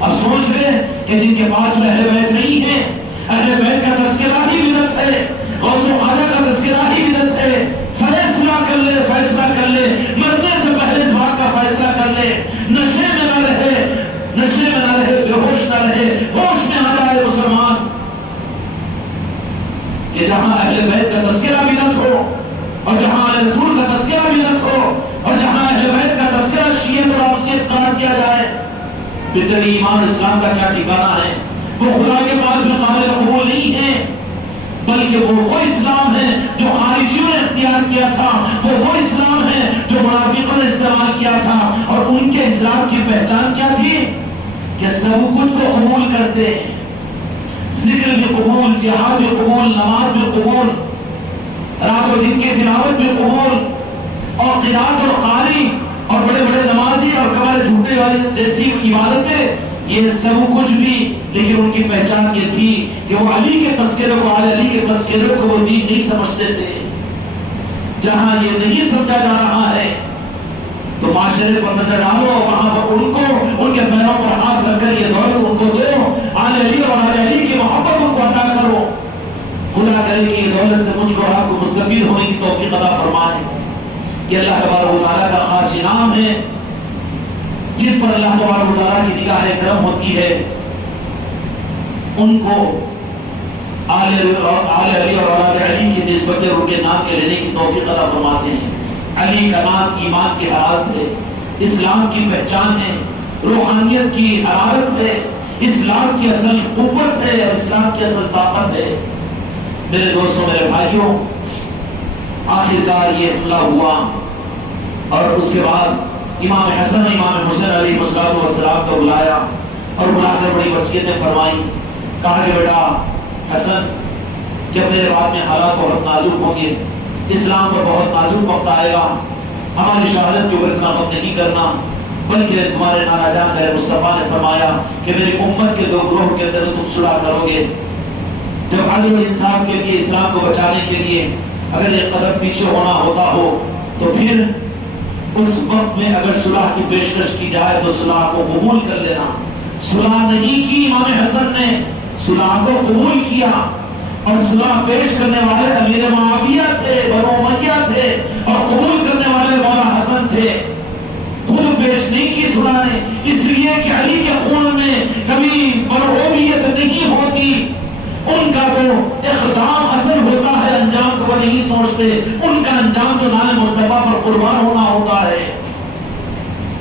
اب سوچ رہے کہ جن کے پاس میں اہل بیت نہیں ہے، اہل بیت کا تذکرہ ہی بدعت ہے، غوث و خواجہ کا تذکرہ ہی بدعت ہے. فیصلہ کر لے، فیصلہ کر لے، مرنے سے پہلے اس بات کا فیصلہ کر لے. نشے میں نہ رہے، نشے میں نہ رہے، بے ہوش نہ رہے، ہوش میں آ جائے مسلمان. کہ جہاں اہل بیت کا تذکرہ بدعت ہو اور جہاں اہل رسول کا تذکرہ بدعت ہو اور جہاں اہل بیت کا تذکرہ شیعت اور عقیدت قرار دیا جائے، پھر تیری ایمان اسلام کا کیا ٹھکانہ ہے؟ وہ خدا کے پاس میں قابل قبول نہیں ہے، بلکہ وہ اسلام ہے جو خارجیوں نے اختیار کیا تھا، وہ اسلام ہے جو منافقوں نے استعمال کیا تھا. اور ان کے اسلام کی پہچان کیا تھی؟ کہ سب کچھ کو قبول کرتے ہیں، ذکر بھی قبول، جہاد بھی قبول، نماز بھی قبول، رات و دن کی تلاوت بھی قبول، اور قرات اور قاری اور بڑے بڑے نمازی اور کمر جھوٹنے والی جیسی عبادتیں، یہ سب کچھ بھی. لیکن ان کی پہچان یہ تھی کہ وہ علی کے تذکرے کو، آل علی کے تذکرے کو وہ دین نہیں سمجھتے تھے. جہاں یہ نہیں سمجھا جا رہا ہے تو معاشرے پر نظر ڈالو، وہاں پر ان کو ان کے پیروں پر ہاتھ رکھ کر یہ دولت ان کو دو، آل علی اور آل علی کی محبت ان کو عطا کرو. خدا کرے کہ یہ دولت سے مجھ کو آپ کو مستفید ہونے کی توفیق عطا فرمائے. کہ اللہ تبارک و تعالیٰ کا خاص انعام ہے جن پر اللہ تبارک و تعالیٰ کی نگاہ کرم ہوتی ہے، ان کو آل علی اور اولاد علی کی نسبت ان کے نام کے لینے کی توفیق عطا فرماتے ہیں. علی کا نام ایمان کی حالت ہے، اسلام کی پہچان ہے، روحانیت کی حالت ہے، اسلام کی اصل قوت ہے اور اسلام کی اصل طاقت ہے. میرے دوستوں، میرے بھائیوں، آخرکار یہ حملہ ہوا اور اس کے بعد امام حسن امام حسین علیہ السلام کو بلایا اور بلا کر بڑی وصیتیں فرمائی. کہا کہ بیٹا حسن، جب میرے بعد میں حالات بہت نازک ہوں گے، اسلام پر بہت نازک وقت آئے گا، ہماری شہادت کے اوپر اتنا غم نہیں کرنا، بلکہ تمہارے نانا جان میرے مصطفیٰ نے فرمایا کہ میری امت کے دو گروہ کے اندر تم صلح کرو گے. جب عدل و انصاف کے لیے، اسلام کو بچانے کے لیے اگر ایک قدم پیچھے ہونا ہوتا ہو تو پھر اس وقت میں اگر صلح کی پیشکش کی جائے تو صلح کو قبول کر لینا. صلح نہیں کی امام حسن نے، صلح کو قبول کیا. اور صلح پیش کرنے والے امیر معاویہ تھے، بنو امیہ تھے، اور قبول کرنے والے مولا حسن تھے. خود پیش نہیں کی صلح نے، اس لیے کہ علی کے خون میں کبھی مرعوبیت نہیں ہوتی. ان کا تو اقدام اصل ہوتا ہے، انجام کو وہ نہیں سوچتے. ان کا انجام تو نام مصطفیٰ پر قربان ہونا ہوتا ہے.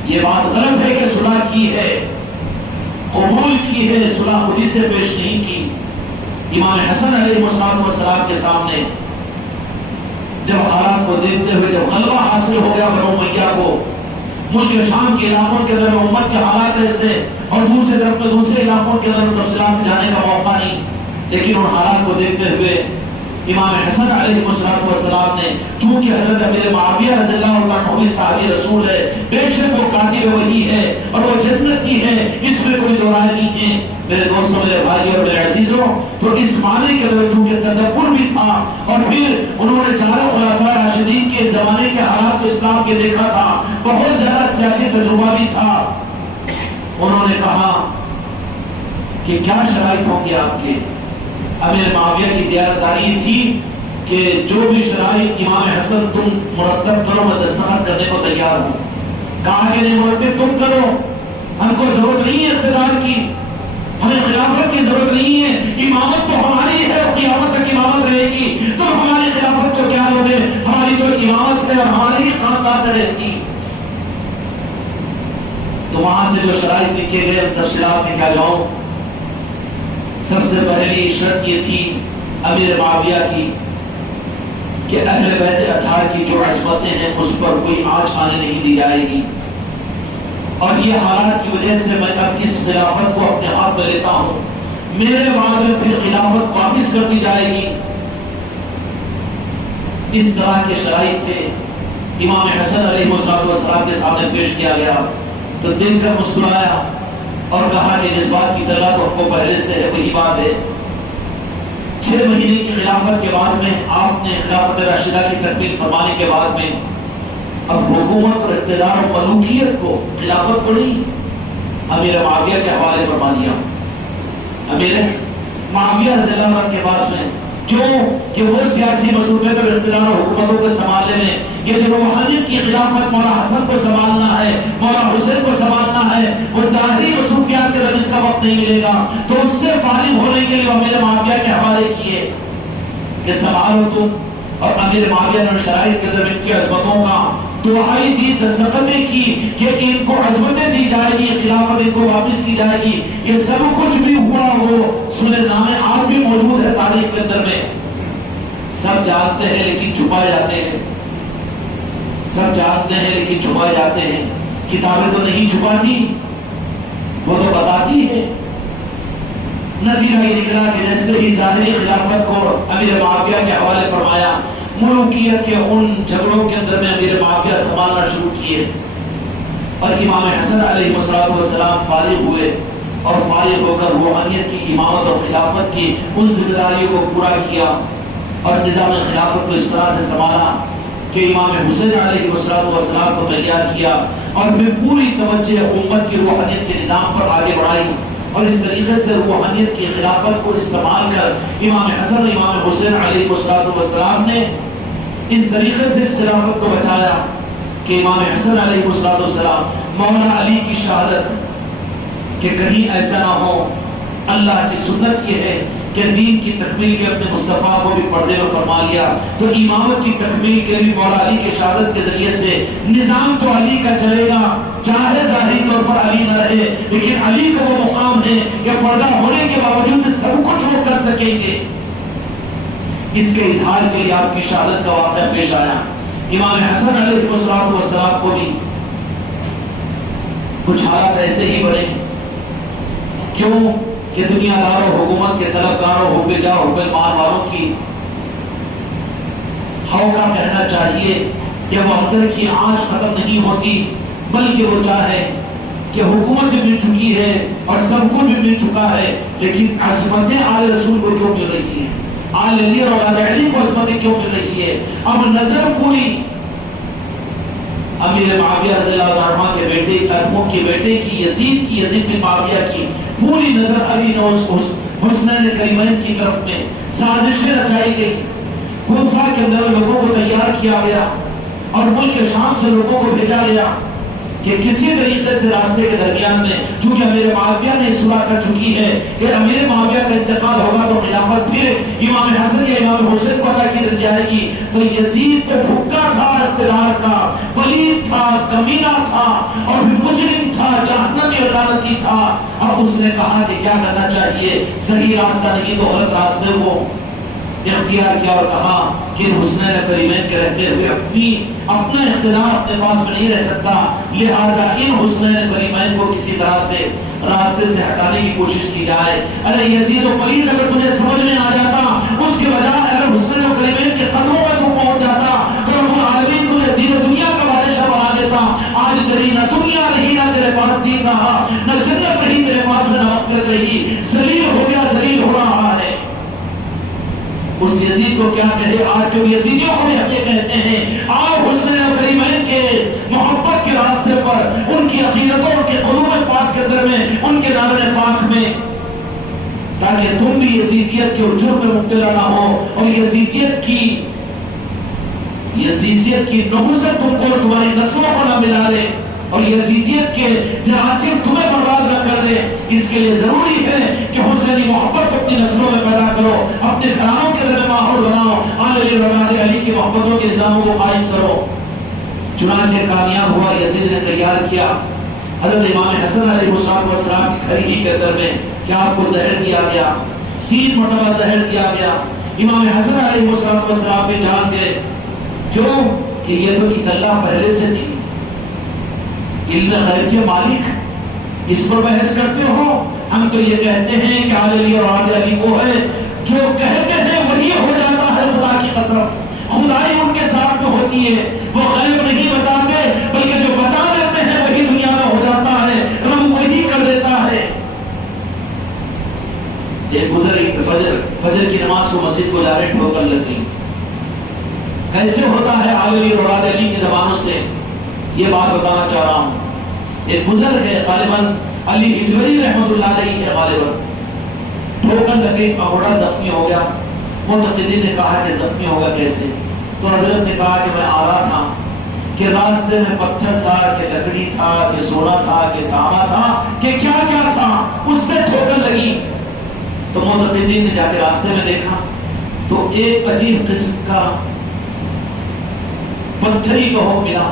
یہ بات غلط ہے کہ صلح کی ہے، قبول کی ہے، صلح خودی سے پیش نہیں کی. امام حسن علیہ السلام کے سامنے جب حالات کو دیکھتے ہوئے جب غلبہ حاصل ہو گیا بنو امیہ کو، ملک شام کے علاقوں کے اندر امت کے حالات ایسے اور دوسرے طرف میں دوسرے علاقوں کے اندر تفصیلات میں جانے کا موقع نہیں، لیکن ان حالات کو دیکھتے ہوئے امام حسن علیہ السلام نے، چونکہ حضرت امیر معاویہ رضی اللہ عنہ بھی صحابی رسول ہے، بے شک وہ کاتب وحی ہے اور وہ جنتی ہے، اس میں کوئی دو رائے نہیں ہے. میرے دوستوں، میرے بھائیوں اور میرے عزیزوں، تو اس معنی کے اندر چونکہ تدبر بھی تھا اور پھر انہوں نے چاروں خلفاء راشدین کے زمانے کے حالات کو اسلام کے دیکھا تھا، بہت زیادہ سیاسی تجربہ بھی تھا. انہوں نے کہا کہ کیا شرائط ہوں گے آپ کے؟ امیر معاویہ کی دیانتداری تھی کہ جو بھی شرائط امام حسن تم مرتب کرو میں دستخط کرنے کو تیار ہوں. کہا کہ نہیں مرتب تم کرو، ہم کو ضرورت نہیں ہے اقتدار کی، ہمیں خلافت کی ضرورت نہیں ہے، امامت تو ہماری ہے، قیامت تک امامت رہے گی، کرے گی. تو وہاں سے جو شرائط لکھے گئے تفصیلات میں کیا جاؤں. سب سے پہلی شرط یہ تھی امیر معاویہ کی کہ اہل بیت اطہار کی جو عصمتیں ہیں اس پر کوئی آنچ آنے نہیں دی جائے گی. اور یہ حالات کی وجہ سے میں اب اس خلافت کو اپنے ہاتھ میں لیتا ہوں. میرے بعد میں پھر خلافت واپس کر دی جائے گی. اس طرح کے شرائط تھے. امام حسن علیہ السلام کے سامنے پیش کیا گیا تو دل کر مسکرایا اور کہا کہ جس بات کی اطلاع تو آپ کو پہلے سے ہے وہی بات ہے. 6 مہینے کی خلافت کے بعد میں آپ نے خلافت راشدہ کی تکمیل فرمانے کے بعد میں اب حکومت اور اقتدار و ملوکیت کو خلافت کو نہیں امیر معاویہ کے حوالے فرما دیا. امیر معاویہ رضی اللہ عنہ کے پاس میں کیوں کہ وہ سیاسی مصروفیت اور اقتدار اور حکومتوں کو سنبھالنے میں یہ جو روحانیت کی خلافت مولا حسن کو سنبھالنا ہے مولا حسین کو سنبھالنا ہے وہ ظاہری مصروفیات کے اس کا وقت نہیں ملے گا. تو اس سے فارغ ہونے کے لیے امیر معاویہ کے حوالے کیے کہ سنبھالو تم. اور امیر معاویہ نے شرائط کے اندر ان کی عظمتوں کا دعائی دی دستخطیں کی کہ ان کو عظمتیں دی جائے گی خلافت ان کو واپس کی جائے گی. یہ سب کچھ بھی ہوا وہ سنے نامے آج بھی موجود ہے تاریخ کے اندر میں. سب جانتے ہیں لیکن چھپائے جاتے ہیں. سب جانتے ہیں لیکن چھپائے جاتے ہیں. کتابیں تو نہیں چھپاتی وہ تو بتاتی ہے. نتیجہ یہ نکلا کہ جیسے ہی ظاہری خلافت کو امیر معاویہ کے حوالے فرمایا ملوکیت کے ان جھگڑوں کے اندر میں امیر معاویہ سنبھالنا شروع کیے. اور امام حسن علیہ السلام فارغ ہوئے اور فارغ ہو کر روحانیت کی امامت اور خلافت کی ان ذمہ داریوں کو پورا کیا اور نظام خلافت کو اس طرح سے سنبھالا کہ امام حسین علیہ السلام کو تیار کیا اور پھر پوری توجہ امت کی روحانیت کے نظام پر آگے بڑھائی. اور اس طریقے سے روحانیت کی خلافت کو استعمال کر امام حسن اور امام حسین علیہ السلام نے اس طریقے سے اس خلافت کو بچایا کہ امام حسن علیہ السلام مولا علی کی شہادت کہ کہیں ایسا نہ ہو. اللہ کی سنت یہ ہے کہ دین کی تکمیل کے اپنے مصطفیٰ کو بھی پردے میں فرما لیا تو امامت کی تکمیل کے بھی مولا علی کی شہادت کے ذریعے سے نظام تو علی کا چلے گا چاہے ظاہری طور پر علی نہ رہے لیکن علی کا وہ مقام ہے کہ پردہ ہونے کے باوجود سب کچھ وہ کر سکیں گے. اس کے اظہار کے لیے آپ کی شہادت کا واقعہ پیش آیا. امام حسن علیہ السلام کو بھی کچھ حالات ایسے ہی بنے کیوں کہ دنیا داروں حکومت کے طلبگاروں حب جا حب المال والوں کی ہو کا کہنا چاہیے کہ وہ اندر کی آنچ ختم نہیں ہوتی بلکہ وہ چاہے کہ حکومت بھی مل چکی ہے اور سب کو بھی مل چکا ہے لیکن عظمتیں آل رسول کو کیوں مل رہی ہیں آل علی اور آل علی کو عظمتیں کیوں مل رہی ہے. اب نظر پوری امیر معاویہ رضی اللہ عنہ کے بیٹے ارمون کے بیٹے کی یزید بن معاویہ کی پوری نظر علی حسنین کریمین کی طرف میں سازشیں رچائی گئی. کوفہ کے اندر لوگوں کو تیار کیا گیا اور ملک شام سے لوگوں کو بھیجا گیا کہ کسی طریقے سے راستے کے درمیان میں چونکہ امیر معاویہ نے صلح کر چکی ہے کہ امیر معاویہ کا انتقال ہوگا تو خلافت پھر امام حسن یا امام حسین کو عطا کی جائے گی. تو یزید تو بھوکا تھا اقتدار کا پلید تھا کمینہ تھا اور پھر مجرم تھا جہنمی اور لعنتی تھا. اب اس نے کہا کہ کیا کرنا چاہیے صحیح راستہ نہیں تو غلط راستے کو اختیار کیا اور کہا کہ حسنین کریمین کے رہتے ہوئے اپنا اقتدار اپنے پاس میں نہیں رہ سکتا لہذا ان حسنین کریمین کو کسی طرح سے راستے سے ہٹانے کی کوشش کی جائے. ارے یزید و پلید اگر تجھے سمجھ میں آ جاتا اس کے بجائے اگر حسنین کریمین کے قدموں میں تو پہنچ جاتا تو رب العالمین تجھے دین دنیا کا بادشاہ بنا دیتا. آج تیری نہ دنیا رہی نہ تیرے پاس دین رہا نہ جنت رہی تیرے پاس نہ مغفرت رہی. ذلیل ہو گیا ذلیل ہو رہا ہے. اس یزید کو کیا کہے آج جو یزیدیوں کو بھی ہم یہ کہتے ہیں آؤ حسنین کریمین کے محبت کے راستے پر ان کی عقیدتوں ان کے قلوب پاک کے اندر میں ان کے دامن پاک میں تاکہ تم بھی یزیدیت کے جرم میں مبتلا نہ ہو اور یزیدیت کی نحوست تم کو تمہاری نسلوں کو نہ ملا لے اور یزیدیت کے جراثیم تمہیں برباد نہ کر دے. اس کے لیے ضروری ہے کہ حسینی محبت کو اپنی نسلوں میں پیدا کرو اپنے گھرانوں کے اندر ماحول بناؤ آل علی اور آل علی کی محبتوں کے نظاموں کو قائم کرو. چنانچہ کامیاب ہوا، یزید نے تیار کیا، حضرت امام حسن علیہ السلام کی کھری ہی کے اندر میں کیا آپ کو زہر دیا گیا، 3 مرتبہ زہر دیا گیا۔ امام حسن علیہ السلام پہ جان گئے، کیوں کہ یہ تو اطلاع پہلے سے تھی، علم غیب کے مالک، اس پر بحث کرتے ہو؟ ہم تو یہ کہتے ہیں کہ آل علی اور آل علی وہ ہے جو کہتے ہیں وہی ہو جاتا ہے، خدا کی قسم خدائی ان کے ساتھ میں ہوتی ہے، وہ غیب نہیں بتاتے بلکہ جو بتا دیتے ہیں وہی دنیا میں ہو جاتا ہے، رب وہی کر دیتا ہے۔ ایک گزری فجر کی نماز کو مسجد کو ڈائریکٹ ہو کر لگ گئی، کیسے ہوتا ہے؟ آل علی اور آل علی کی زبانوں سے یہ بات بتانا چاہ رہا ہوں۔ ایک بزرگ ہے غالباً علی ہجوری رحمۃ اللہ علیہ ہے، غالباً ٹھوکر لگی، بڑا زخمی ہو گیا۔ معتقدین نے کہا کہ زخمی ہوگا کیسے؟ تو حضرت نے کہا کہ میں آ رہا تھا کہ راستے میں پتھر تھا، کہ لکڑی تھا، کہ سونا تھا، کہ تانبا تھا، کہ کیا کیا تھا، اس سے ٹھوکر لگی۔ تو معتقدین نے جا کے راستے میں دیکھا تو ایک عجیب قسم کا پتھری کا ہو ملا،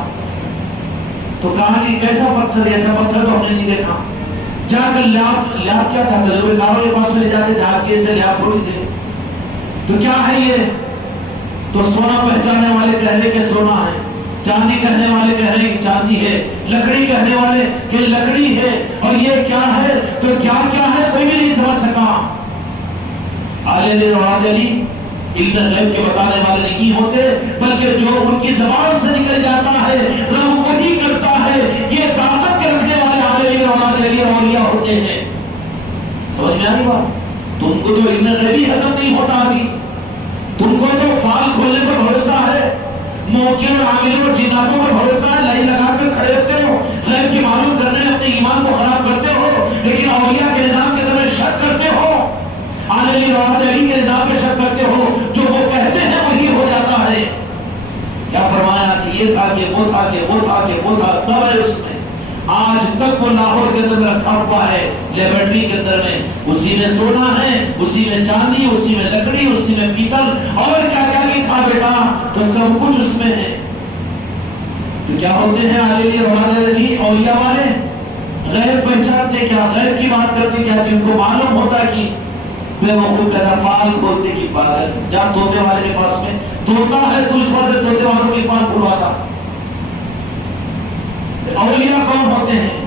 تو کہا کہ کیسا پتھر؟ ایسا پتھر تو ہم نے نہیں دیکھا۔ جا کر لیاب کیا تھا، تجربے کاروں کے پاس میں جاتے جہاں کے سے لیاب تھوڑی تھے، تو کیا ہے یہ؟ تو سونا پہچانے والے کہہ رہے کہ سونا ہے، چاندی کہنے والے کہہ رہے کہ چاندی ہے، لکڑی کہنے والے کہ لکڑی ہے، اور یہ کیا ہے؟ تو کیا کیا ہے کوئی بھی نہیں سمجھ سکا۔ آل علی اور آل علی علم غیب کے بتانے والے نہیں ہوتے، بلکہ جو ان کی زبان سے نکل جاتا ہے رب وہی کرتا ہے، یہ طاقت کے رکھنے والے آل علی اور آل علی اولیاء ہوتے ہیں۔ سمجھ میں آئی بات؟ تم کو تو علم غیبی حاصل نہیں ہوتا، ابھی تم کو تو فال کھولنے پر بھروسہ ہے، موقعوں اور عاملوں اور جناتوں پر بھروسہ ہے، لائی لگا کر کھڑے ہوتے ہو، غیب کی معلوم کرنے میں اپنے ایمان کو خراب کرتے ہو، لیکن اولیاء کے نظام کے طرف شک کرتے ہو، آل علی اور آل علی کے نظام پہ شک کرتے ہو، جو وہ کہتے ہیں وہی ہو جاتا ہے۔ کیا فرمایا کہ یہ تھا، کہ وہ تھا، کہ وہ تھا، کہ وہ تھا، سب ہے اس میں۔ آج تک وہ لاہور کے اندر میں رکھا ہوا ہے، لیبارٹری کے اندر میں، اسی میں سونا ہے، اسی میں چاندی، اسی میں لکڑی، اسی میں پیتل، اور کیا کیا نہیں تھا بیٹا، تو سب کچھ اس میں ہے۔ تو کیا ہوتے ہیں آل علی اور آل علی اولیاء والے؟ غیب پہچانتے کیا، غیب کی بات کرتے کیا، جن کو معلوم ہوتا کہ بے وقوف کا فال کھولتے کی پاگل، جب طوطے والے کے پاس میں طوطا ہے تو اس وجہ سے طوطے والوں کی فال کھلواتا۔ اولیاء کون ہوتے ہیں؟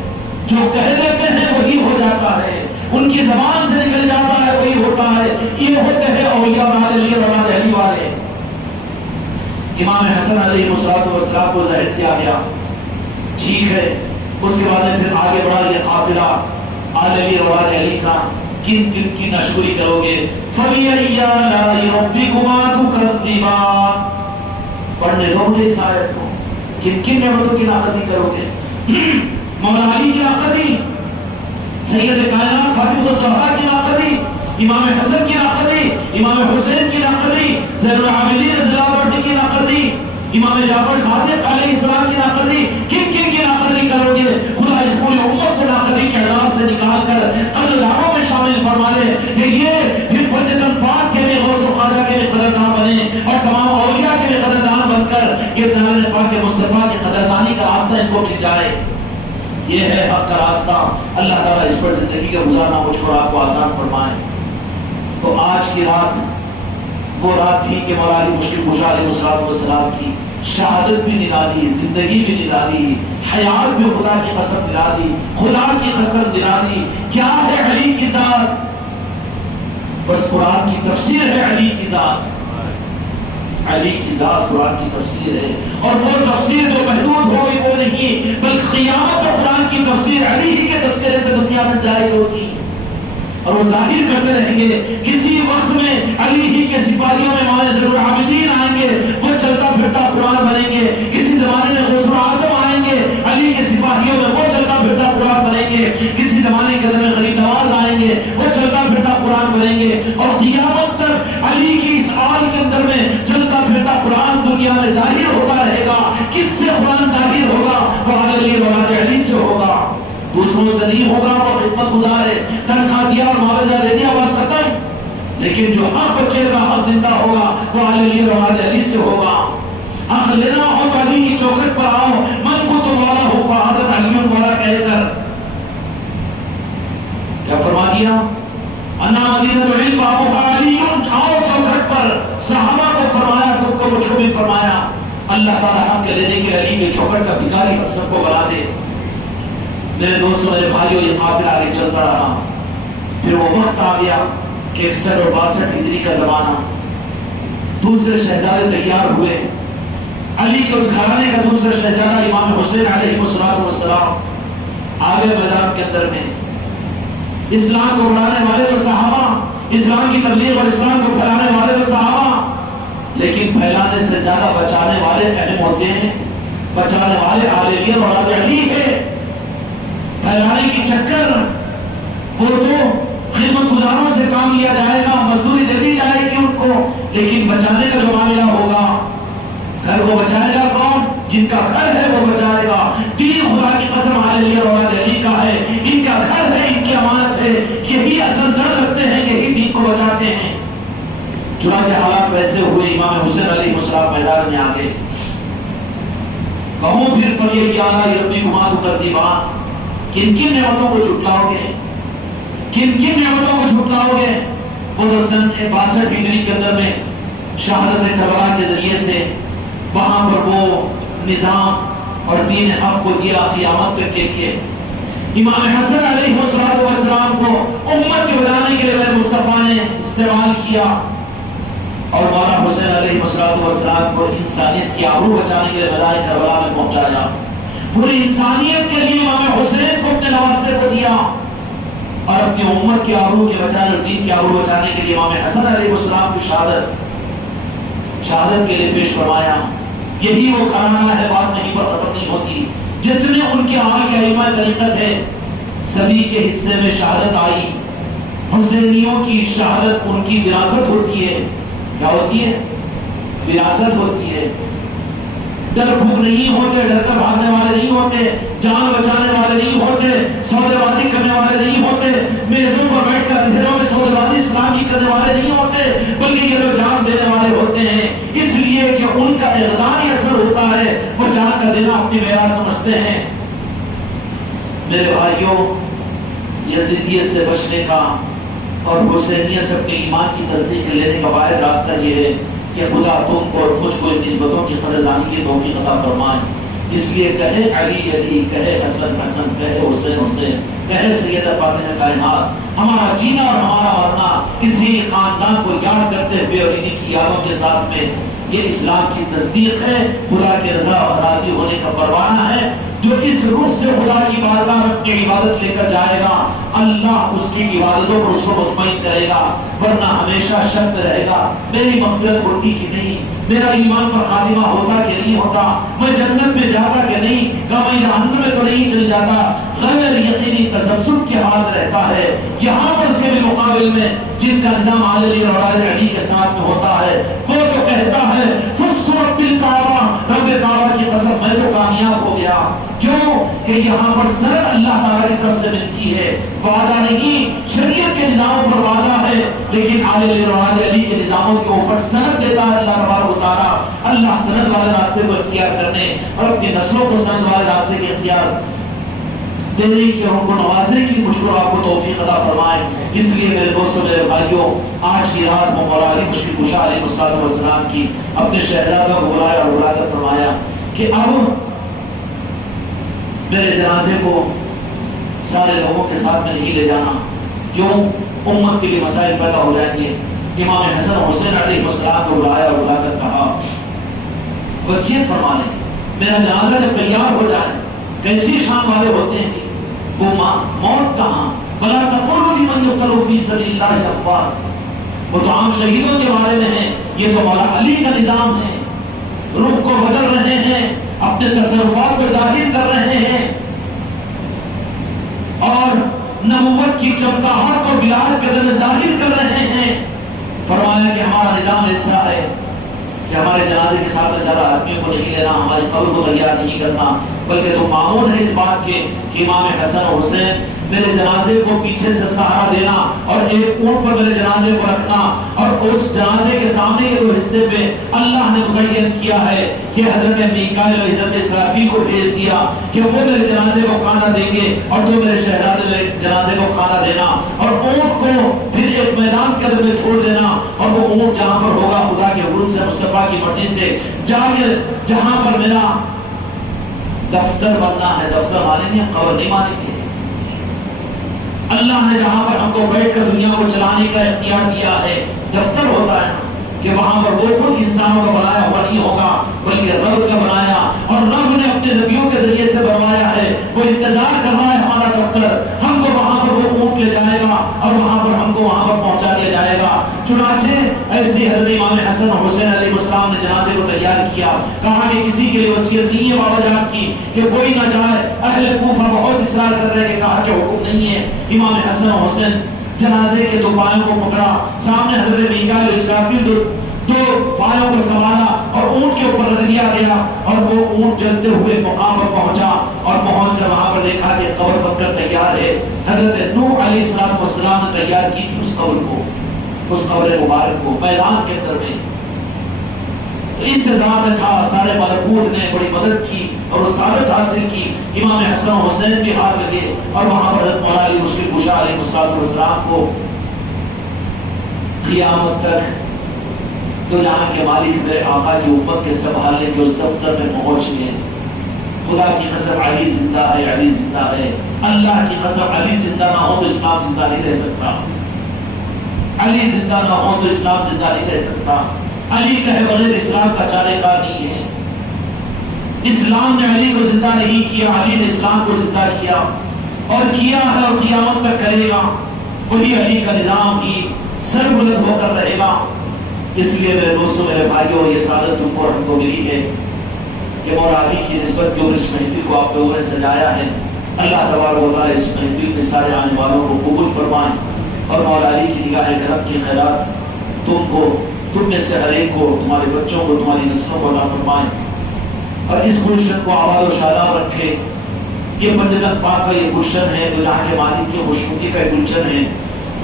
جو کہہ دیتے ہیں وہی ہو جاتا ہے، ان کی زبان سے نکل جاتا ہے وہی ہوتا ہے، یہ ہوتے ہیں اولیاء اور آل علی اور آل علی والے۔ امام حسن علیہ السلام کو زہر دیا گیا، ٹھیک ہے، اس کے بعد میں پھر آگے بڑھا یہ قافلہ آل علی اور آل علی کا، کن کن کی نشکری کرو گے؟ فَبِأَيِّ آلَاءِ رَبِّكُمَا تُكَذِّبَانِ، پڑھنے دو مجھے اس آیت کو، کن کن نعمتوں کی ناقدری کرو گے؟ مولا علی کی ناقدری، سید کائنات فاطمہ الزہرا کی ناقدری، امام حسن کی ناقدری، امام حسین کی ناقدری، زین العابدین رضی اللہ عنہ کی ناقدری، امام جعفر صادق علیہ السلام کی ناقدری، کن کن کی ناقدری کرو گے؟ خدا اس پوری امت کو ناقدری کے عذاب سے نکال کر قدردانوں میں شامل فرما لے کہ یہ پھر پنجتن پاک کے بھی غوث و خواجہ کے بھی قدردان بنے، اور تمام اولیاء کے بھی قدردان بن کر یہ دارین پاک مصطفیٰ کی قدردانی کا راستہ ان کو مل جائے۔ یہ ہے حق کا راستہ، اللہ تعالیٰ اس پر زندگی کا گزارنا مجھ کو آپ کو آسان فرمائے۔ تو آج کی رات وہ رات تھی کہ مولا علی مشکل کشا علیہ السلام کی شہادت بھی نرالی، زندگی بھی نرالی، حیات بھی خدا کی قسم نرالی، خدا کی قسم نرالی۔ کیا ہے علی کی ذات؟ بس قرآن کی تفسیر ہے علی کی ذات، علی کی ذات قرآن کی تفسیر ہے، اور وہ تفسیر جو محدود ہوگی وہ نہیں، بلکہ قیامت اور قرآن کی تفسیر علی ہی کے تذکرے سے دنیا میں ظاہر ہوگی، اور وہ ظاہر کرتے رہیں گے۔ کسی وقت میں علی ہی کے سپاہیوں میں امام زین العابدین آئیں گے، وہ چلتا پھرتا قرآن بنیں گے۔ کسی زمانے میں غوث اعظم آئیں گے، علی کے سپاہیوں میں وہ چلتا پھرتا قرآن بنیں گے۔ کسی زمانے کے اندر میں غریب نواز آئیں گے، وہ چلتا پھرتا قرآن بنیں گے، اور قیامت تک علی کی اس آل کے اندر میں چلتا پھرتا قرآن دنیا میں ظاہر ہوتا رہے گا۔ کس سے قرآن ظاہر ہوگا؟ وہ آل علی و آل علی سے ہوگا، دوسروں سے نہیں ہوگا۔ وہ خدمت گزار ہے، تنخواہ دیا اور معاوضہ دے دیا، بات ختم۔ لیکن جو حق بچے کا حق زندہ ہوگا وہ آل علی اور آل علی سے ہوگا۔ اخلنا ہو تو علی کی چوکھٹ پر آؤ، من کو تو مولا ہو فہذا علی مولا کہہ کر کیا فرما دیا؟ انا مدینہ العلم بابها علی، آؤ چوکھٹ پر۔ صحابہ کو فرمایا، تم کو مجھ کو بھی فرمایا، اللہ تعالیٰ حق کے لینے کے علی کے چوکھٹ کا بھکاری ہم سب کو بنا دے۔ میرے دوستوں، میرے بھائیوں، یہ قافلہ آگے چلتا رہا۔ پھر وہ وقت آ گیا کہ 61 اور 62 ہجری کا زمانہ، دوسرے شہزادے تیار ہوئے۔ علی کے اس گھرانے کا دوسرا شہزادہ امام حسین علیہ السلام آگے میدان کے اندر میں۔ اسلام کو بڑھانے والے تو صحابہ، اسلام کی تبلیغ اور اسلام کو پھیلانے والے تو صحابہ، لیکن پھیلانے سے زیادہ بچانے والے اہم ہوتے ہیں۔ بچانے والے آلیہ اور اولاد علی ہے۔ پھیلانے کی چکر وہ تو خدمت گزاروں سے کام لیا جائے گا، مزدوری دے دی جائے گی ان کو، لیکن بچانے کا جو معاملہ ہوگا، گھر کو بچائے گا کون؟ جن کا گھر ہے وہ بچائے گا۔ دین خدا کی قسم علی اور اولاد علی کا ہے، ان کا گھر ہے، ان کی امانت ہے، یہی اصل در رکھتے ہیں، یہی دین کو بچاتے ہیں۔ چنانچہ حالات ویسے ہوئے، امام حسین علیہ السلام میدان میں آ گئے۔ کہوں پھر فلیہ کی آلہ ربی گما تکذبان، کن کن نعمتوں کو جھٹلاؤ گے، کن کن نعمتوں کو جھٹلاؤ گے؟ وہ تو سن 62 ہجری کے اندر میں شہادت کربلا کے ذریعے سے وہاں پر وہ نظام اور دین حق کو دیا قیامت تک کے لیے۔ امام حسن علیہ السلام کو امت کے بچانے کے لیے مصطفیٰ نے استعمال کیا، اور مولا حسین علیہ السلام کو انسانیت کی آبرو بچانے کے لیے میدان کربلا میں پہنچایا۔ پوری انسانیت کے لیے امام حسین کو اپنے نواسے کو دیا، اور اپنی امت کی آبرو کے بچانے اور دین کی آبرو بچانے کے لیے امام حسن علیہ السلام کی شہادت کے لیے پیش فرمایا۔ یہی وہ گھرانہ ہے، بات نہیں پر ختم نہیں ہوتی۔ جتنے ان کے آل کے ائمہ طریقت ہے، سبھی کے حصے میں شہادت آئی۔ حسینیوں کی شہادت ان کی وراثت ہوتی ہے۔ کیا ہوتی ہے؟ وراثت ہوتی ہے۔ ڈر پھوک نہیں ہوتے، ڈر کر بھاگنے والے نہیں ہوتے، جان بچانے والے نہیں ہوتے، سودے بازی کرنے والے نہیں ہوتے، میزوں پر بیٹھ کر اندھیروں میں سودے بازی اسلام کی کرنے والے نہیں ہوتے، بلکہ یہ لوگ جان دینے والے ہوتے ہیں، اس لیے کہ ان کا اقدامی اثر ہوتا ہے، وہ جان کا دینا اپنی میراث سمجھتے ہیں۔ میرے بھائیوں، یزیدیت سے بچنے کا اور حسینیت سے اپنے ایمان کی تصدیق لینے کا واحد راستہ یہ ہے کہ خدا تم کو اور مجھ کو ان نسبتوں کی قدردانی کی توفیق عطا فرمائے۔ اس لیے کہے علی علی، کہے حسن حسن، کہے حسین حسین، کہے سیدہ فاطمہ کائنات، ہمارا جینا اور ہمارا مرنا اسی خاندان کو یاد کرتے ہوئے اور انہی کی یادوں کے ساتھ میں، یہ اسلام کی تصدیق ہے، خدا کی رضا اور راضی ہونے کا پروانہ ہے۔ جو اس روح سے خدا کی بارگاہ میں اپنی عبادت لے کر جائے گا، اللہ اس کی عبادتوں پر اس کو مطمئن کرے گا، ورنہ ہمیشہ شک میں رہے گا، میری مغفرت ہوتی کہ نہیں، میرا ایمان پر خاتمہ ہوتا کہ نہیں ہوتا، میں جنت میں جاتا کہ نہیں، کہ میں جہنم میں تو نہیں چل جاتا، غیر یقینی تذبذب کے حال میں رہتا ہے۔ یہاں پر اس کے مقابل میں جن کا نظام علی اور اولاد علی کے ساتھ میں ہوتا ہے، وہ تو کہتا ہے فزت رب الکعبہ، رب کعبہ کی قسم میں تو کامیاب ہو گیا۔ کیوں؟ کہ یہاں پر سند اللہ تعالیٰ کی طرف سے ملتی ہے، وعدہ نہیں، شریعت کے نظاموں پر وعدہ ہے، لیکن علی اور اولاد علی کے نظاموں کے اوپر سند دیتا ہے اللہ تبارک و تعالیٰ۔ اللہ سند والے راستے کو اختیار کرنے اور اپنی نسلوں کو سند والے راستے کے اختیار دینے کی اور ان کو نوازنے کی مجھ کو آپ کو توفیق عطا فرمائے۔ اس لیے میرے دوستوں، میرے بھائیوں، آج کی رات وہ مولا علی مشکل کشا علیہ السلام کی اپنے شہزادوں کو بلایا اور بلا کر فرمایا کہ اب میرے جنازے کو سارے لوگوں کے ساتھ میں نہیں لے جانا، کیوں؟ امت کے لیے مسائل پیدا ہو جائیں گے۔ امام حسن حسین علیہ السلام کو بلایا اور بلا کر کہا وصیت فرما لیں، میرا جنازہ جب تیار ہو جائے، کیسی شان والے ہوتے ہیں وہ موت کہاں، وَلَا تَقُولُوا لِمَنْ يُقْتَلُ فِي سَبِيلِ اللَّهِ أَمْوَاتٌ، وہ تو عام شہیدوں کے بارے میں ہیں، یہ تو مولا علی کا نظام ہے۔ روح کو بدل رہے ہیں، اپنے تصرفات کو ظاہر کر رہے ہیں، اور نبوت کی چمکاہٹ کو بلال قدر میں ظاہر کر رہے ہیں۔ فرمایا کہ ہمارا نظام ایسا ہے کہ ہمارے جنازے کے ساتھ میں زیادہ آدمیوں کو نہیں لینا، ہماری قبر کو تیار نہیں کرنا، بلکہ تم مامون ہے اس بات کے کہ امام حسن اور حسین میرے جنازے کو پیچھے سے سہارا دینا اور ایک اونٹ پر میرے جنازے کو رکھنا، اور اس جنازے کے سامنے کے دو حصے پہ اللہ نے مقید کیا ہے کہ حضرت میکائیل اور حضرت اسرافیل کو بھیج دیا کہ وہ میرے جنازے کو کھانا دیں گے اور تو میرے شہزادے میرے جنازے کو کھانا دینا، اور اونٹ کو پھر ایک میدان کے اندر میں چھوڑ دینا، اور وہ اونٹ جہاں پر ہوگا خدا کے حکم سے مصطفیٰ کی مرضی سے جا کے جہاں پر میرا دفتر بننا ہے، دفتر مانیں گے قبر نہیں مانیں گے۔ اللہ نے جہاں پر ہم کو بیٹھ کر دنیا کو چلانے کا اختیار دیا ہے، دفتر ہوتا ہے کہ وہاں پر وہ خود انسانوں کا بنایا ہوا نہیں ہوگا بلکہ رب کا بنایا، اور رب نے اپنے نبیوں کے ذریعے سے بنوایا ہے، وہ انتظار کر رہا ہے ہمارا دفتر، ہم کو وہاں پر وہ اونٹ لے جائے گا اور وہاں پر ہم کو وہاں پر پہنچا دیا جائے گا۔ چنانچہ ایسے حضرت امام حسن اور حسین علیہ السلام نے جنازے کو تیار کیا، کہا کہ کسی کے لیے وصیت نہیں ہے بابا جان کی کہ کوئی نہ جائے، اہل کوفہ بہت اصرار کر رہے کہ کہا کہ حکم نہیں ہے۔ امام حسن اور حسین جنازے کے دو پایوں کو پکڑا، سامنے حضرت میکائیل اور اسرافیل دو پایوں کو سنبھالا اور اونٹ کے اوپر رکھ دیا گیا، اور وہ اونٹ چلتے ہوئے مقام پر پہنچا، اور پہنچ کر وہاں پر دیکھا کہ قبر بن کر تیار ہے۔ حضرت نوح علیہ السلام نے تیار کی تھی اس قبر کو، اس قبر مبارک کو میدان کے اندر میں انتظار میں تھا، سارے ملکوت نے بڑی مدد کی اور سعادت حاصل کی۔ امام حسن و حسین بھی ہاتھ لگے اور وہاں پر حضرت مولا علی مشکل کشا علیہ السلام کو قیامت تک دو جہاں کے مالک میرے آقا کی امت کے سنبھالنے کے اس دفتر میں پہنچ گئے۔ خدا کی قسم علی زندہ ہے، علی زندہ ہے، اللہ کی قسم علی زندہ نہ ہو تو اسلام زندہ نہیں رہ سکتا، علی زندہ نہ ہو تو اسلام زندہ نہیں رہ سکتا، علی کہے بغیر اسلام کا چارے کار نہیں ہے۔ اسلام نے علی کو زندہ نہیں کیا، علی نے اسلام کو زندہ کیا اور کیا ہے اور قیامت تک کرے گا، وہی علی کا نظام ہی سر بلند ہو کر رہے گا۔ اس لیے میرے دوستوں، میرے بھائیوں، یہ سعادت تم کو اور ہم کو ملی ہے کہ مولا علی کی نسبت جو اس محفل کو آپ لوگوں نے سجایا ہے، اللہ تبارک و تعالیٰ اس محفل میں سارے آنے والوں کو قبول فرمائیں، اور مولا علی کی نگاہ کرم کی خیرات تم میں سے ہر ایک کو، تمہارے بچوں کو، تمہاری نسلوں کو عطا فرمائیں، اور اس گلشن کو آباد و شاداب رکھے۔ یہ پنجتن پاک کا یہ گلشن ہے، تو جہاں کے مالک کی خوشنودی کا ایک گلشن ہے،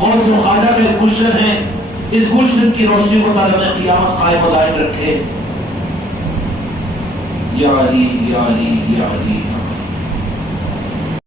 غوث و خواجہ کا ایک گلشن ہے، اس گلشن کی روشنی کو طالب قیامت قائم و دائم رکھے۔ یا علی یا علی یا علی۔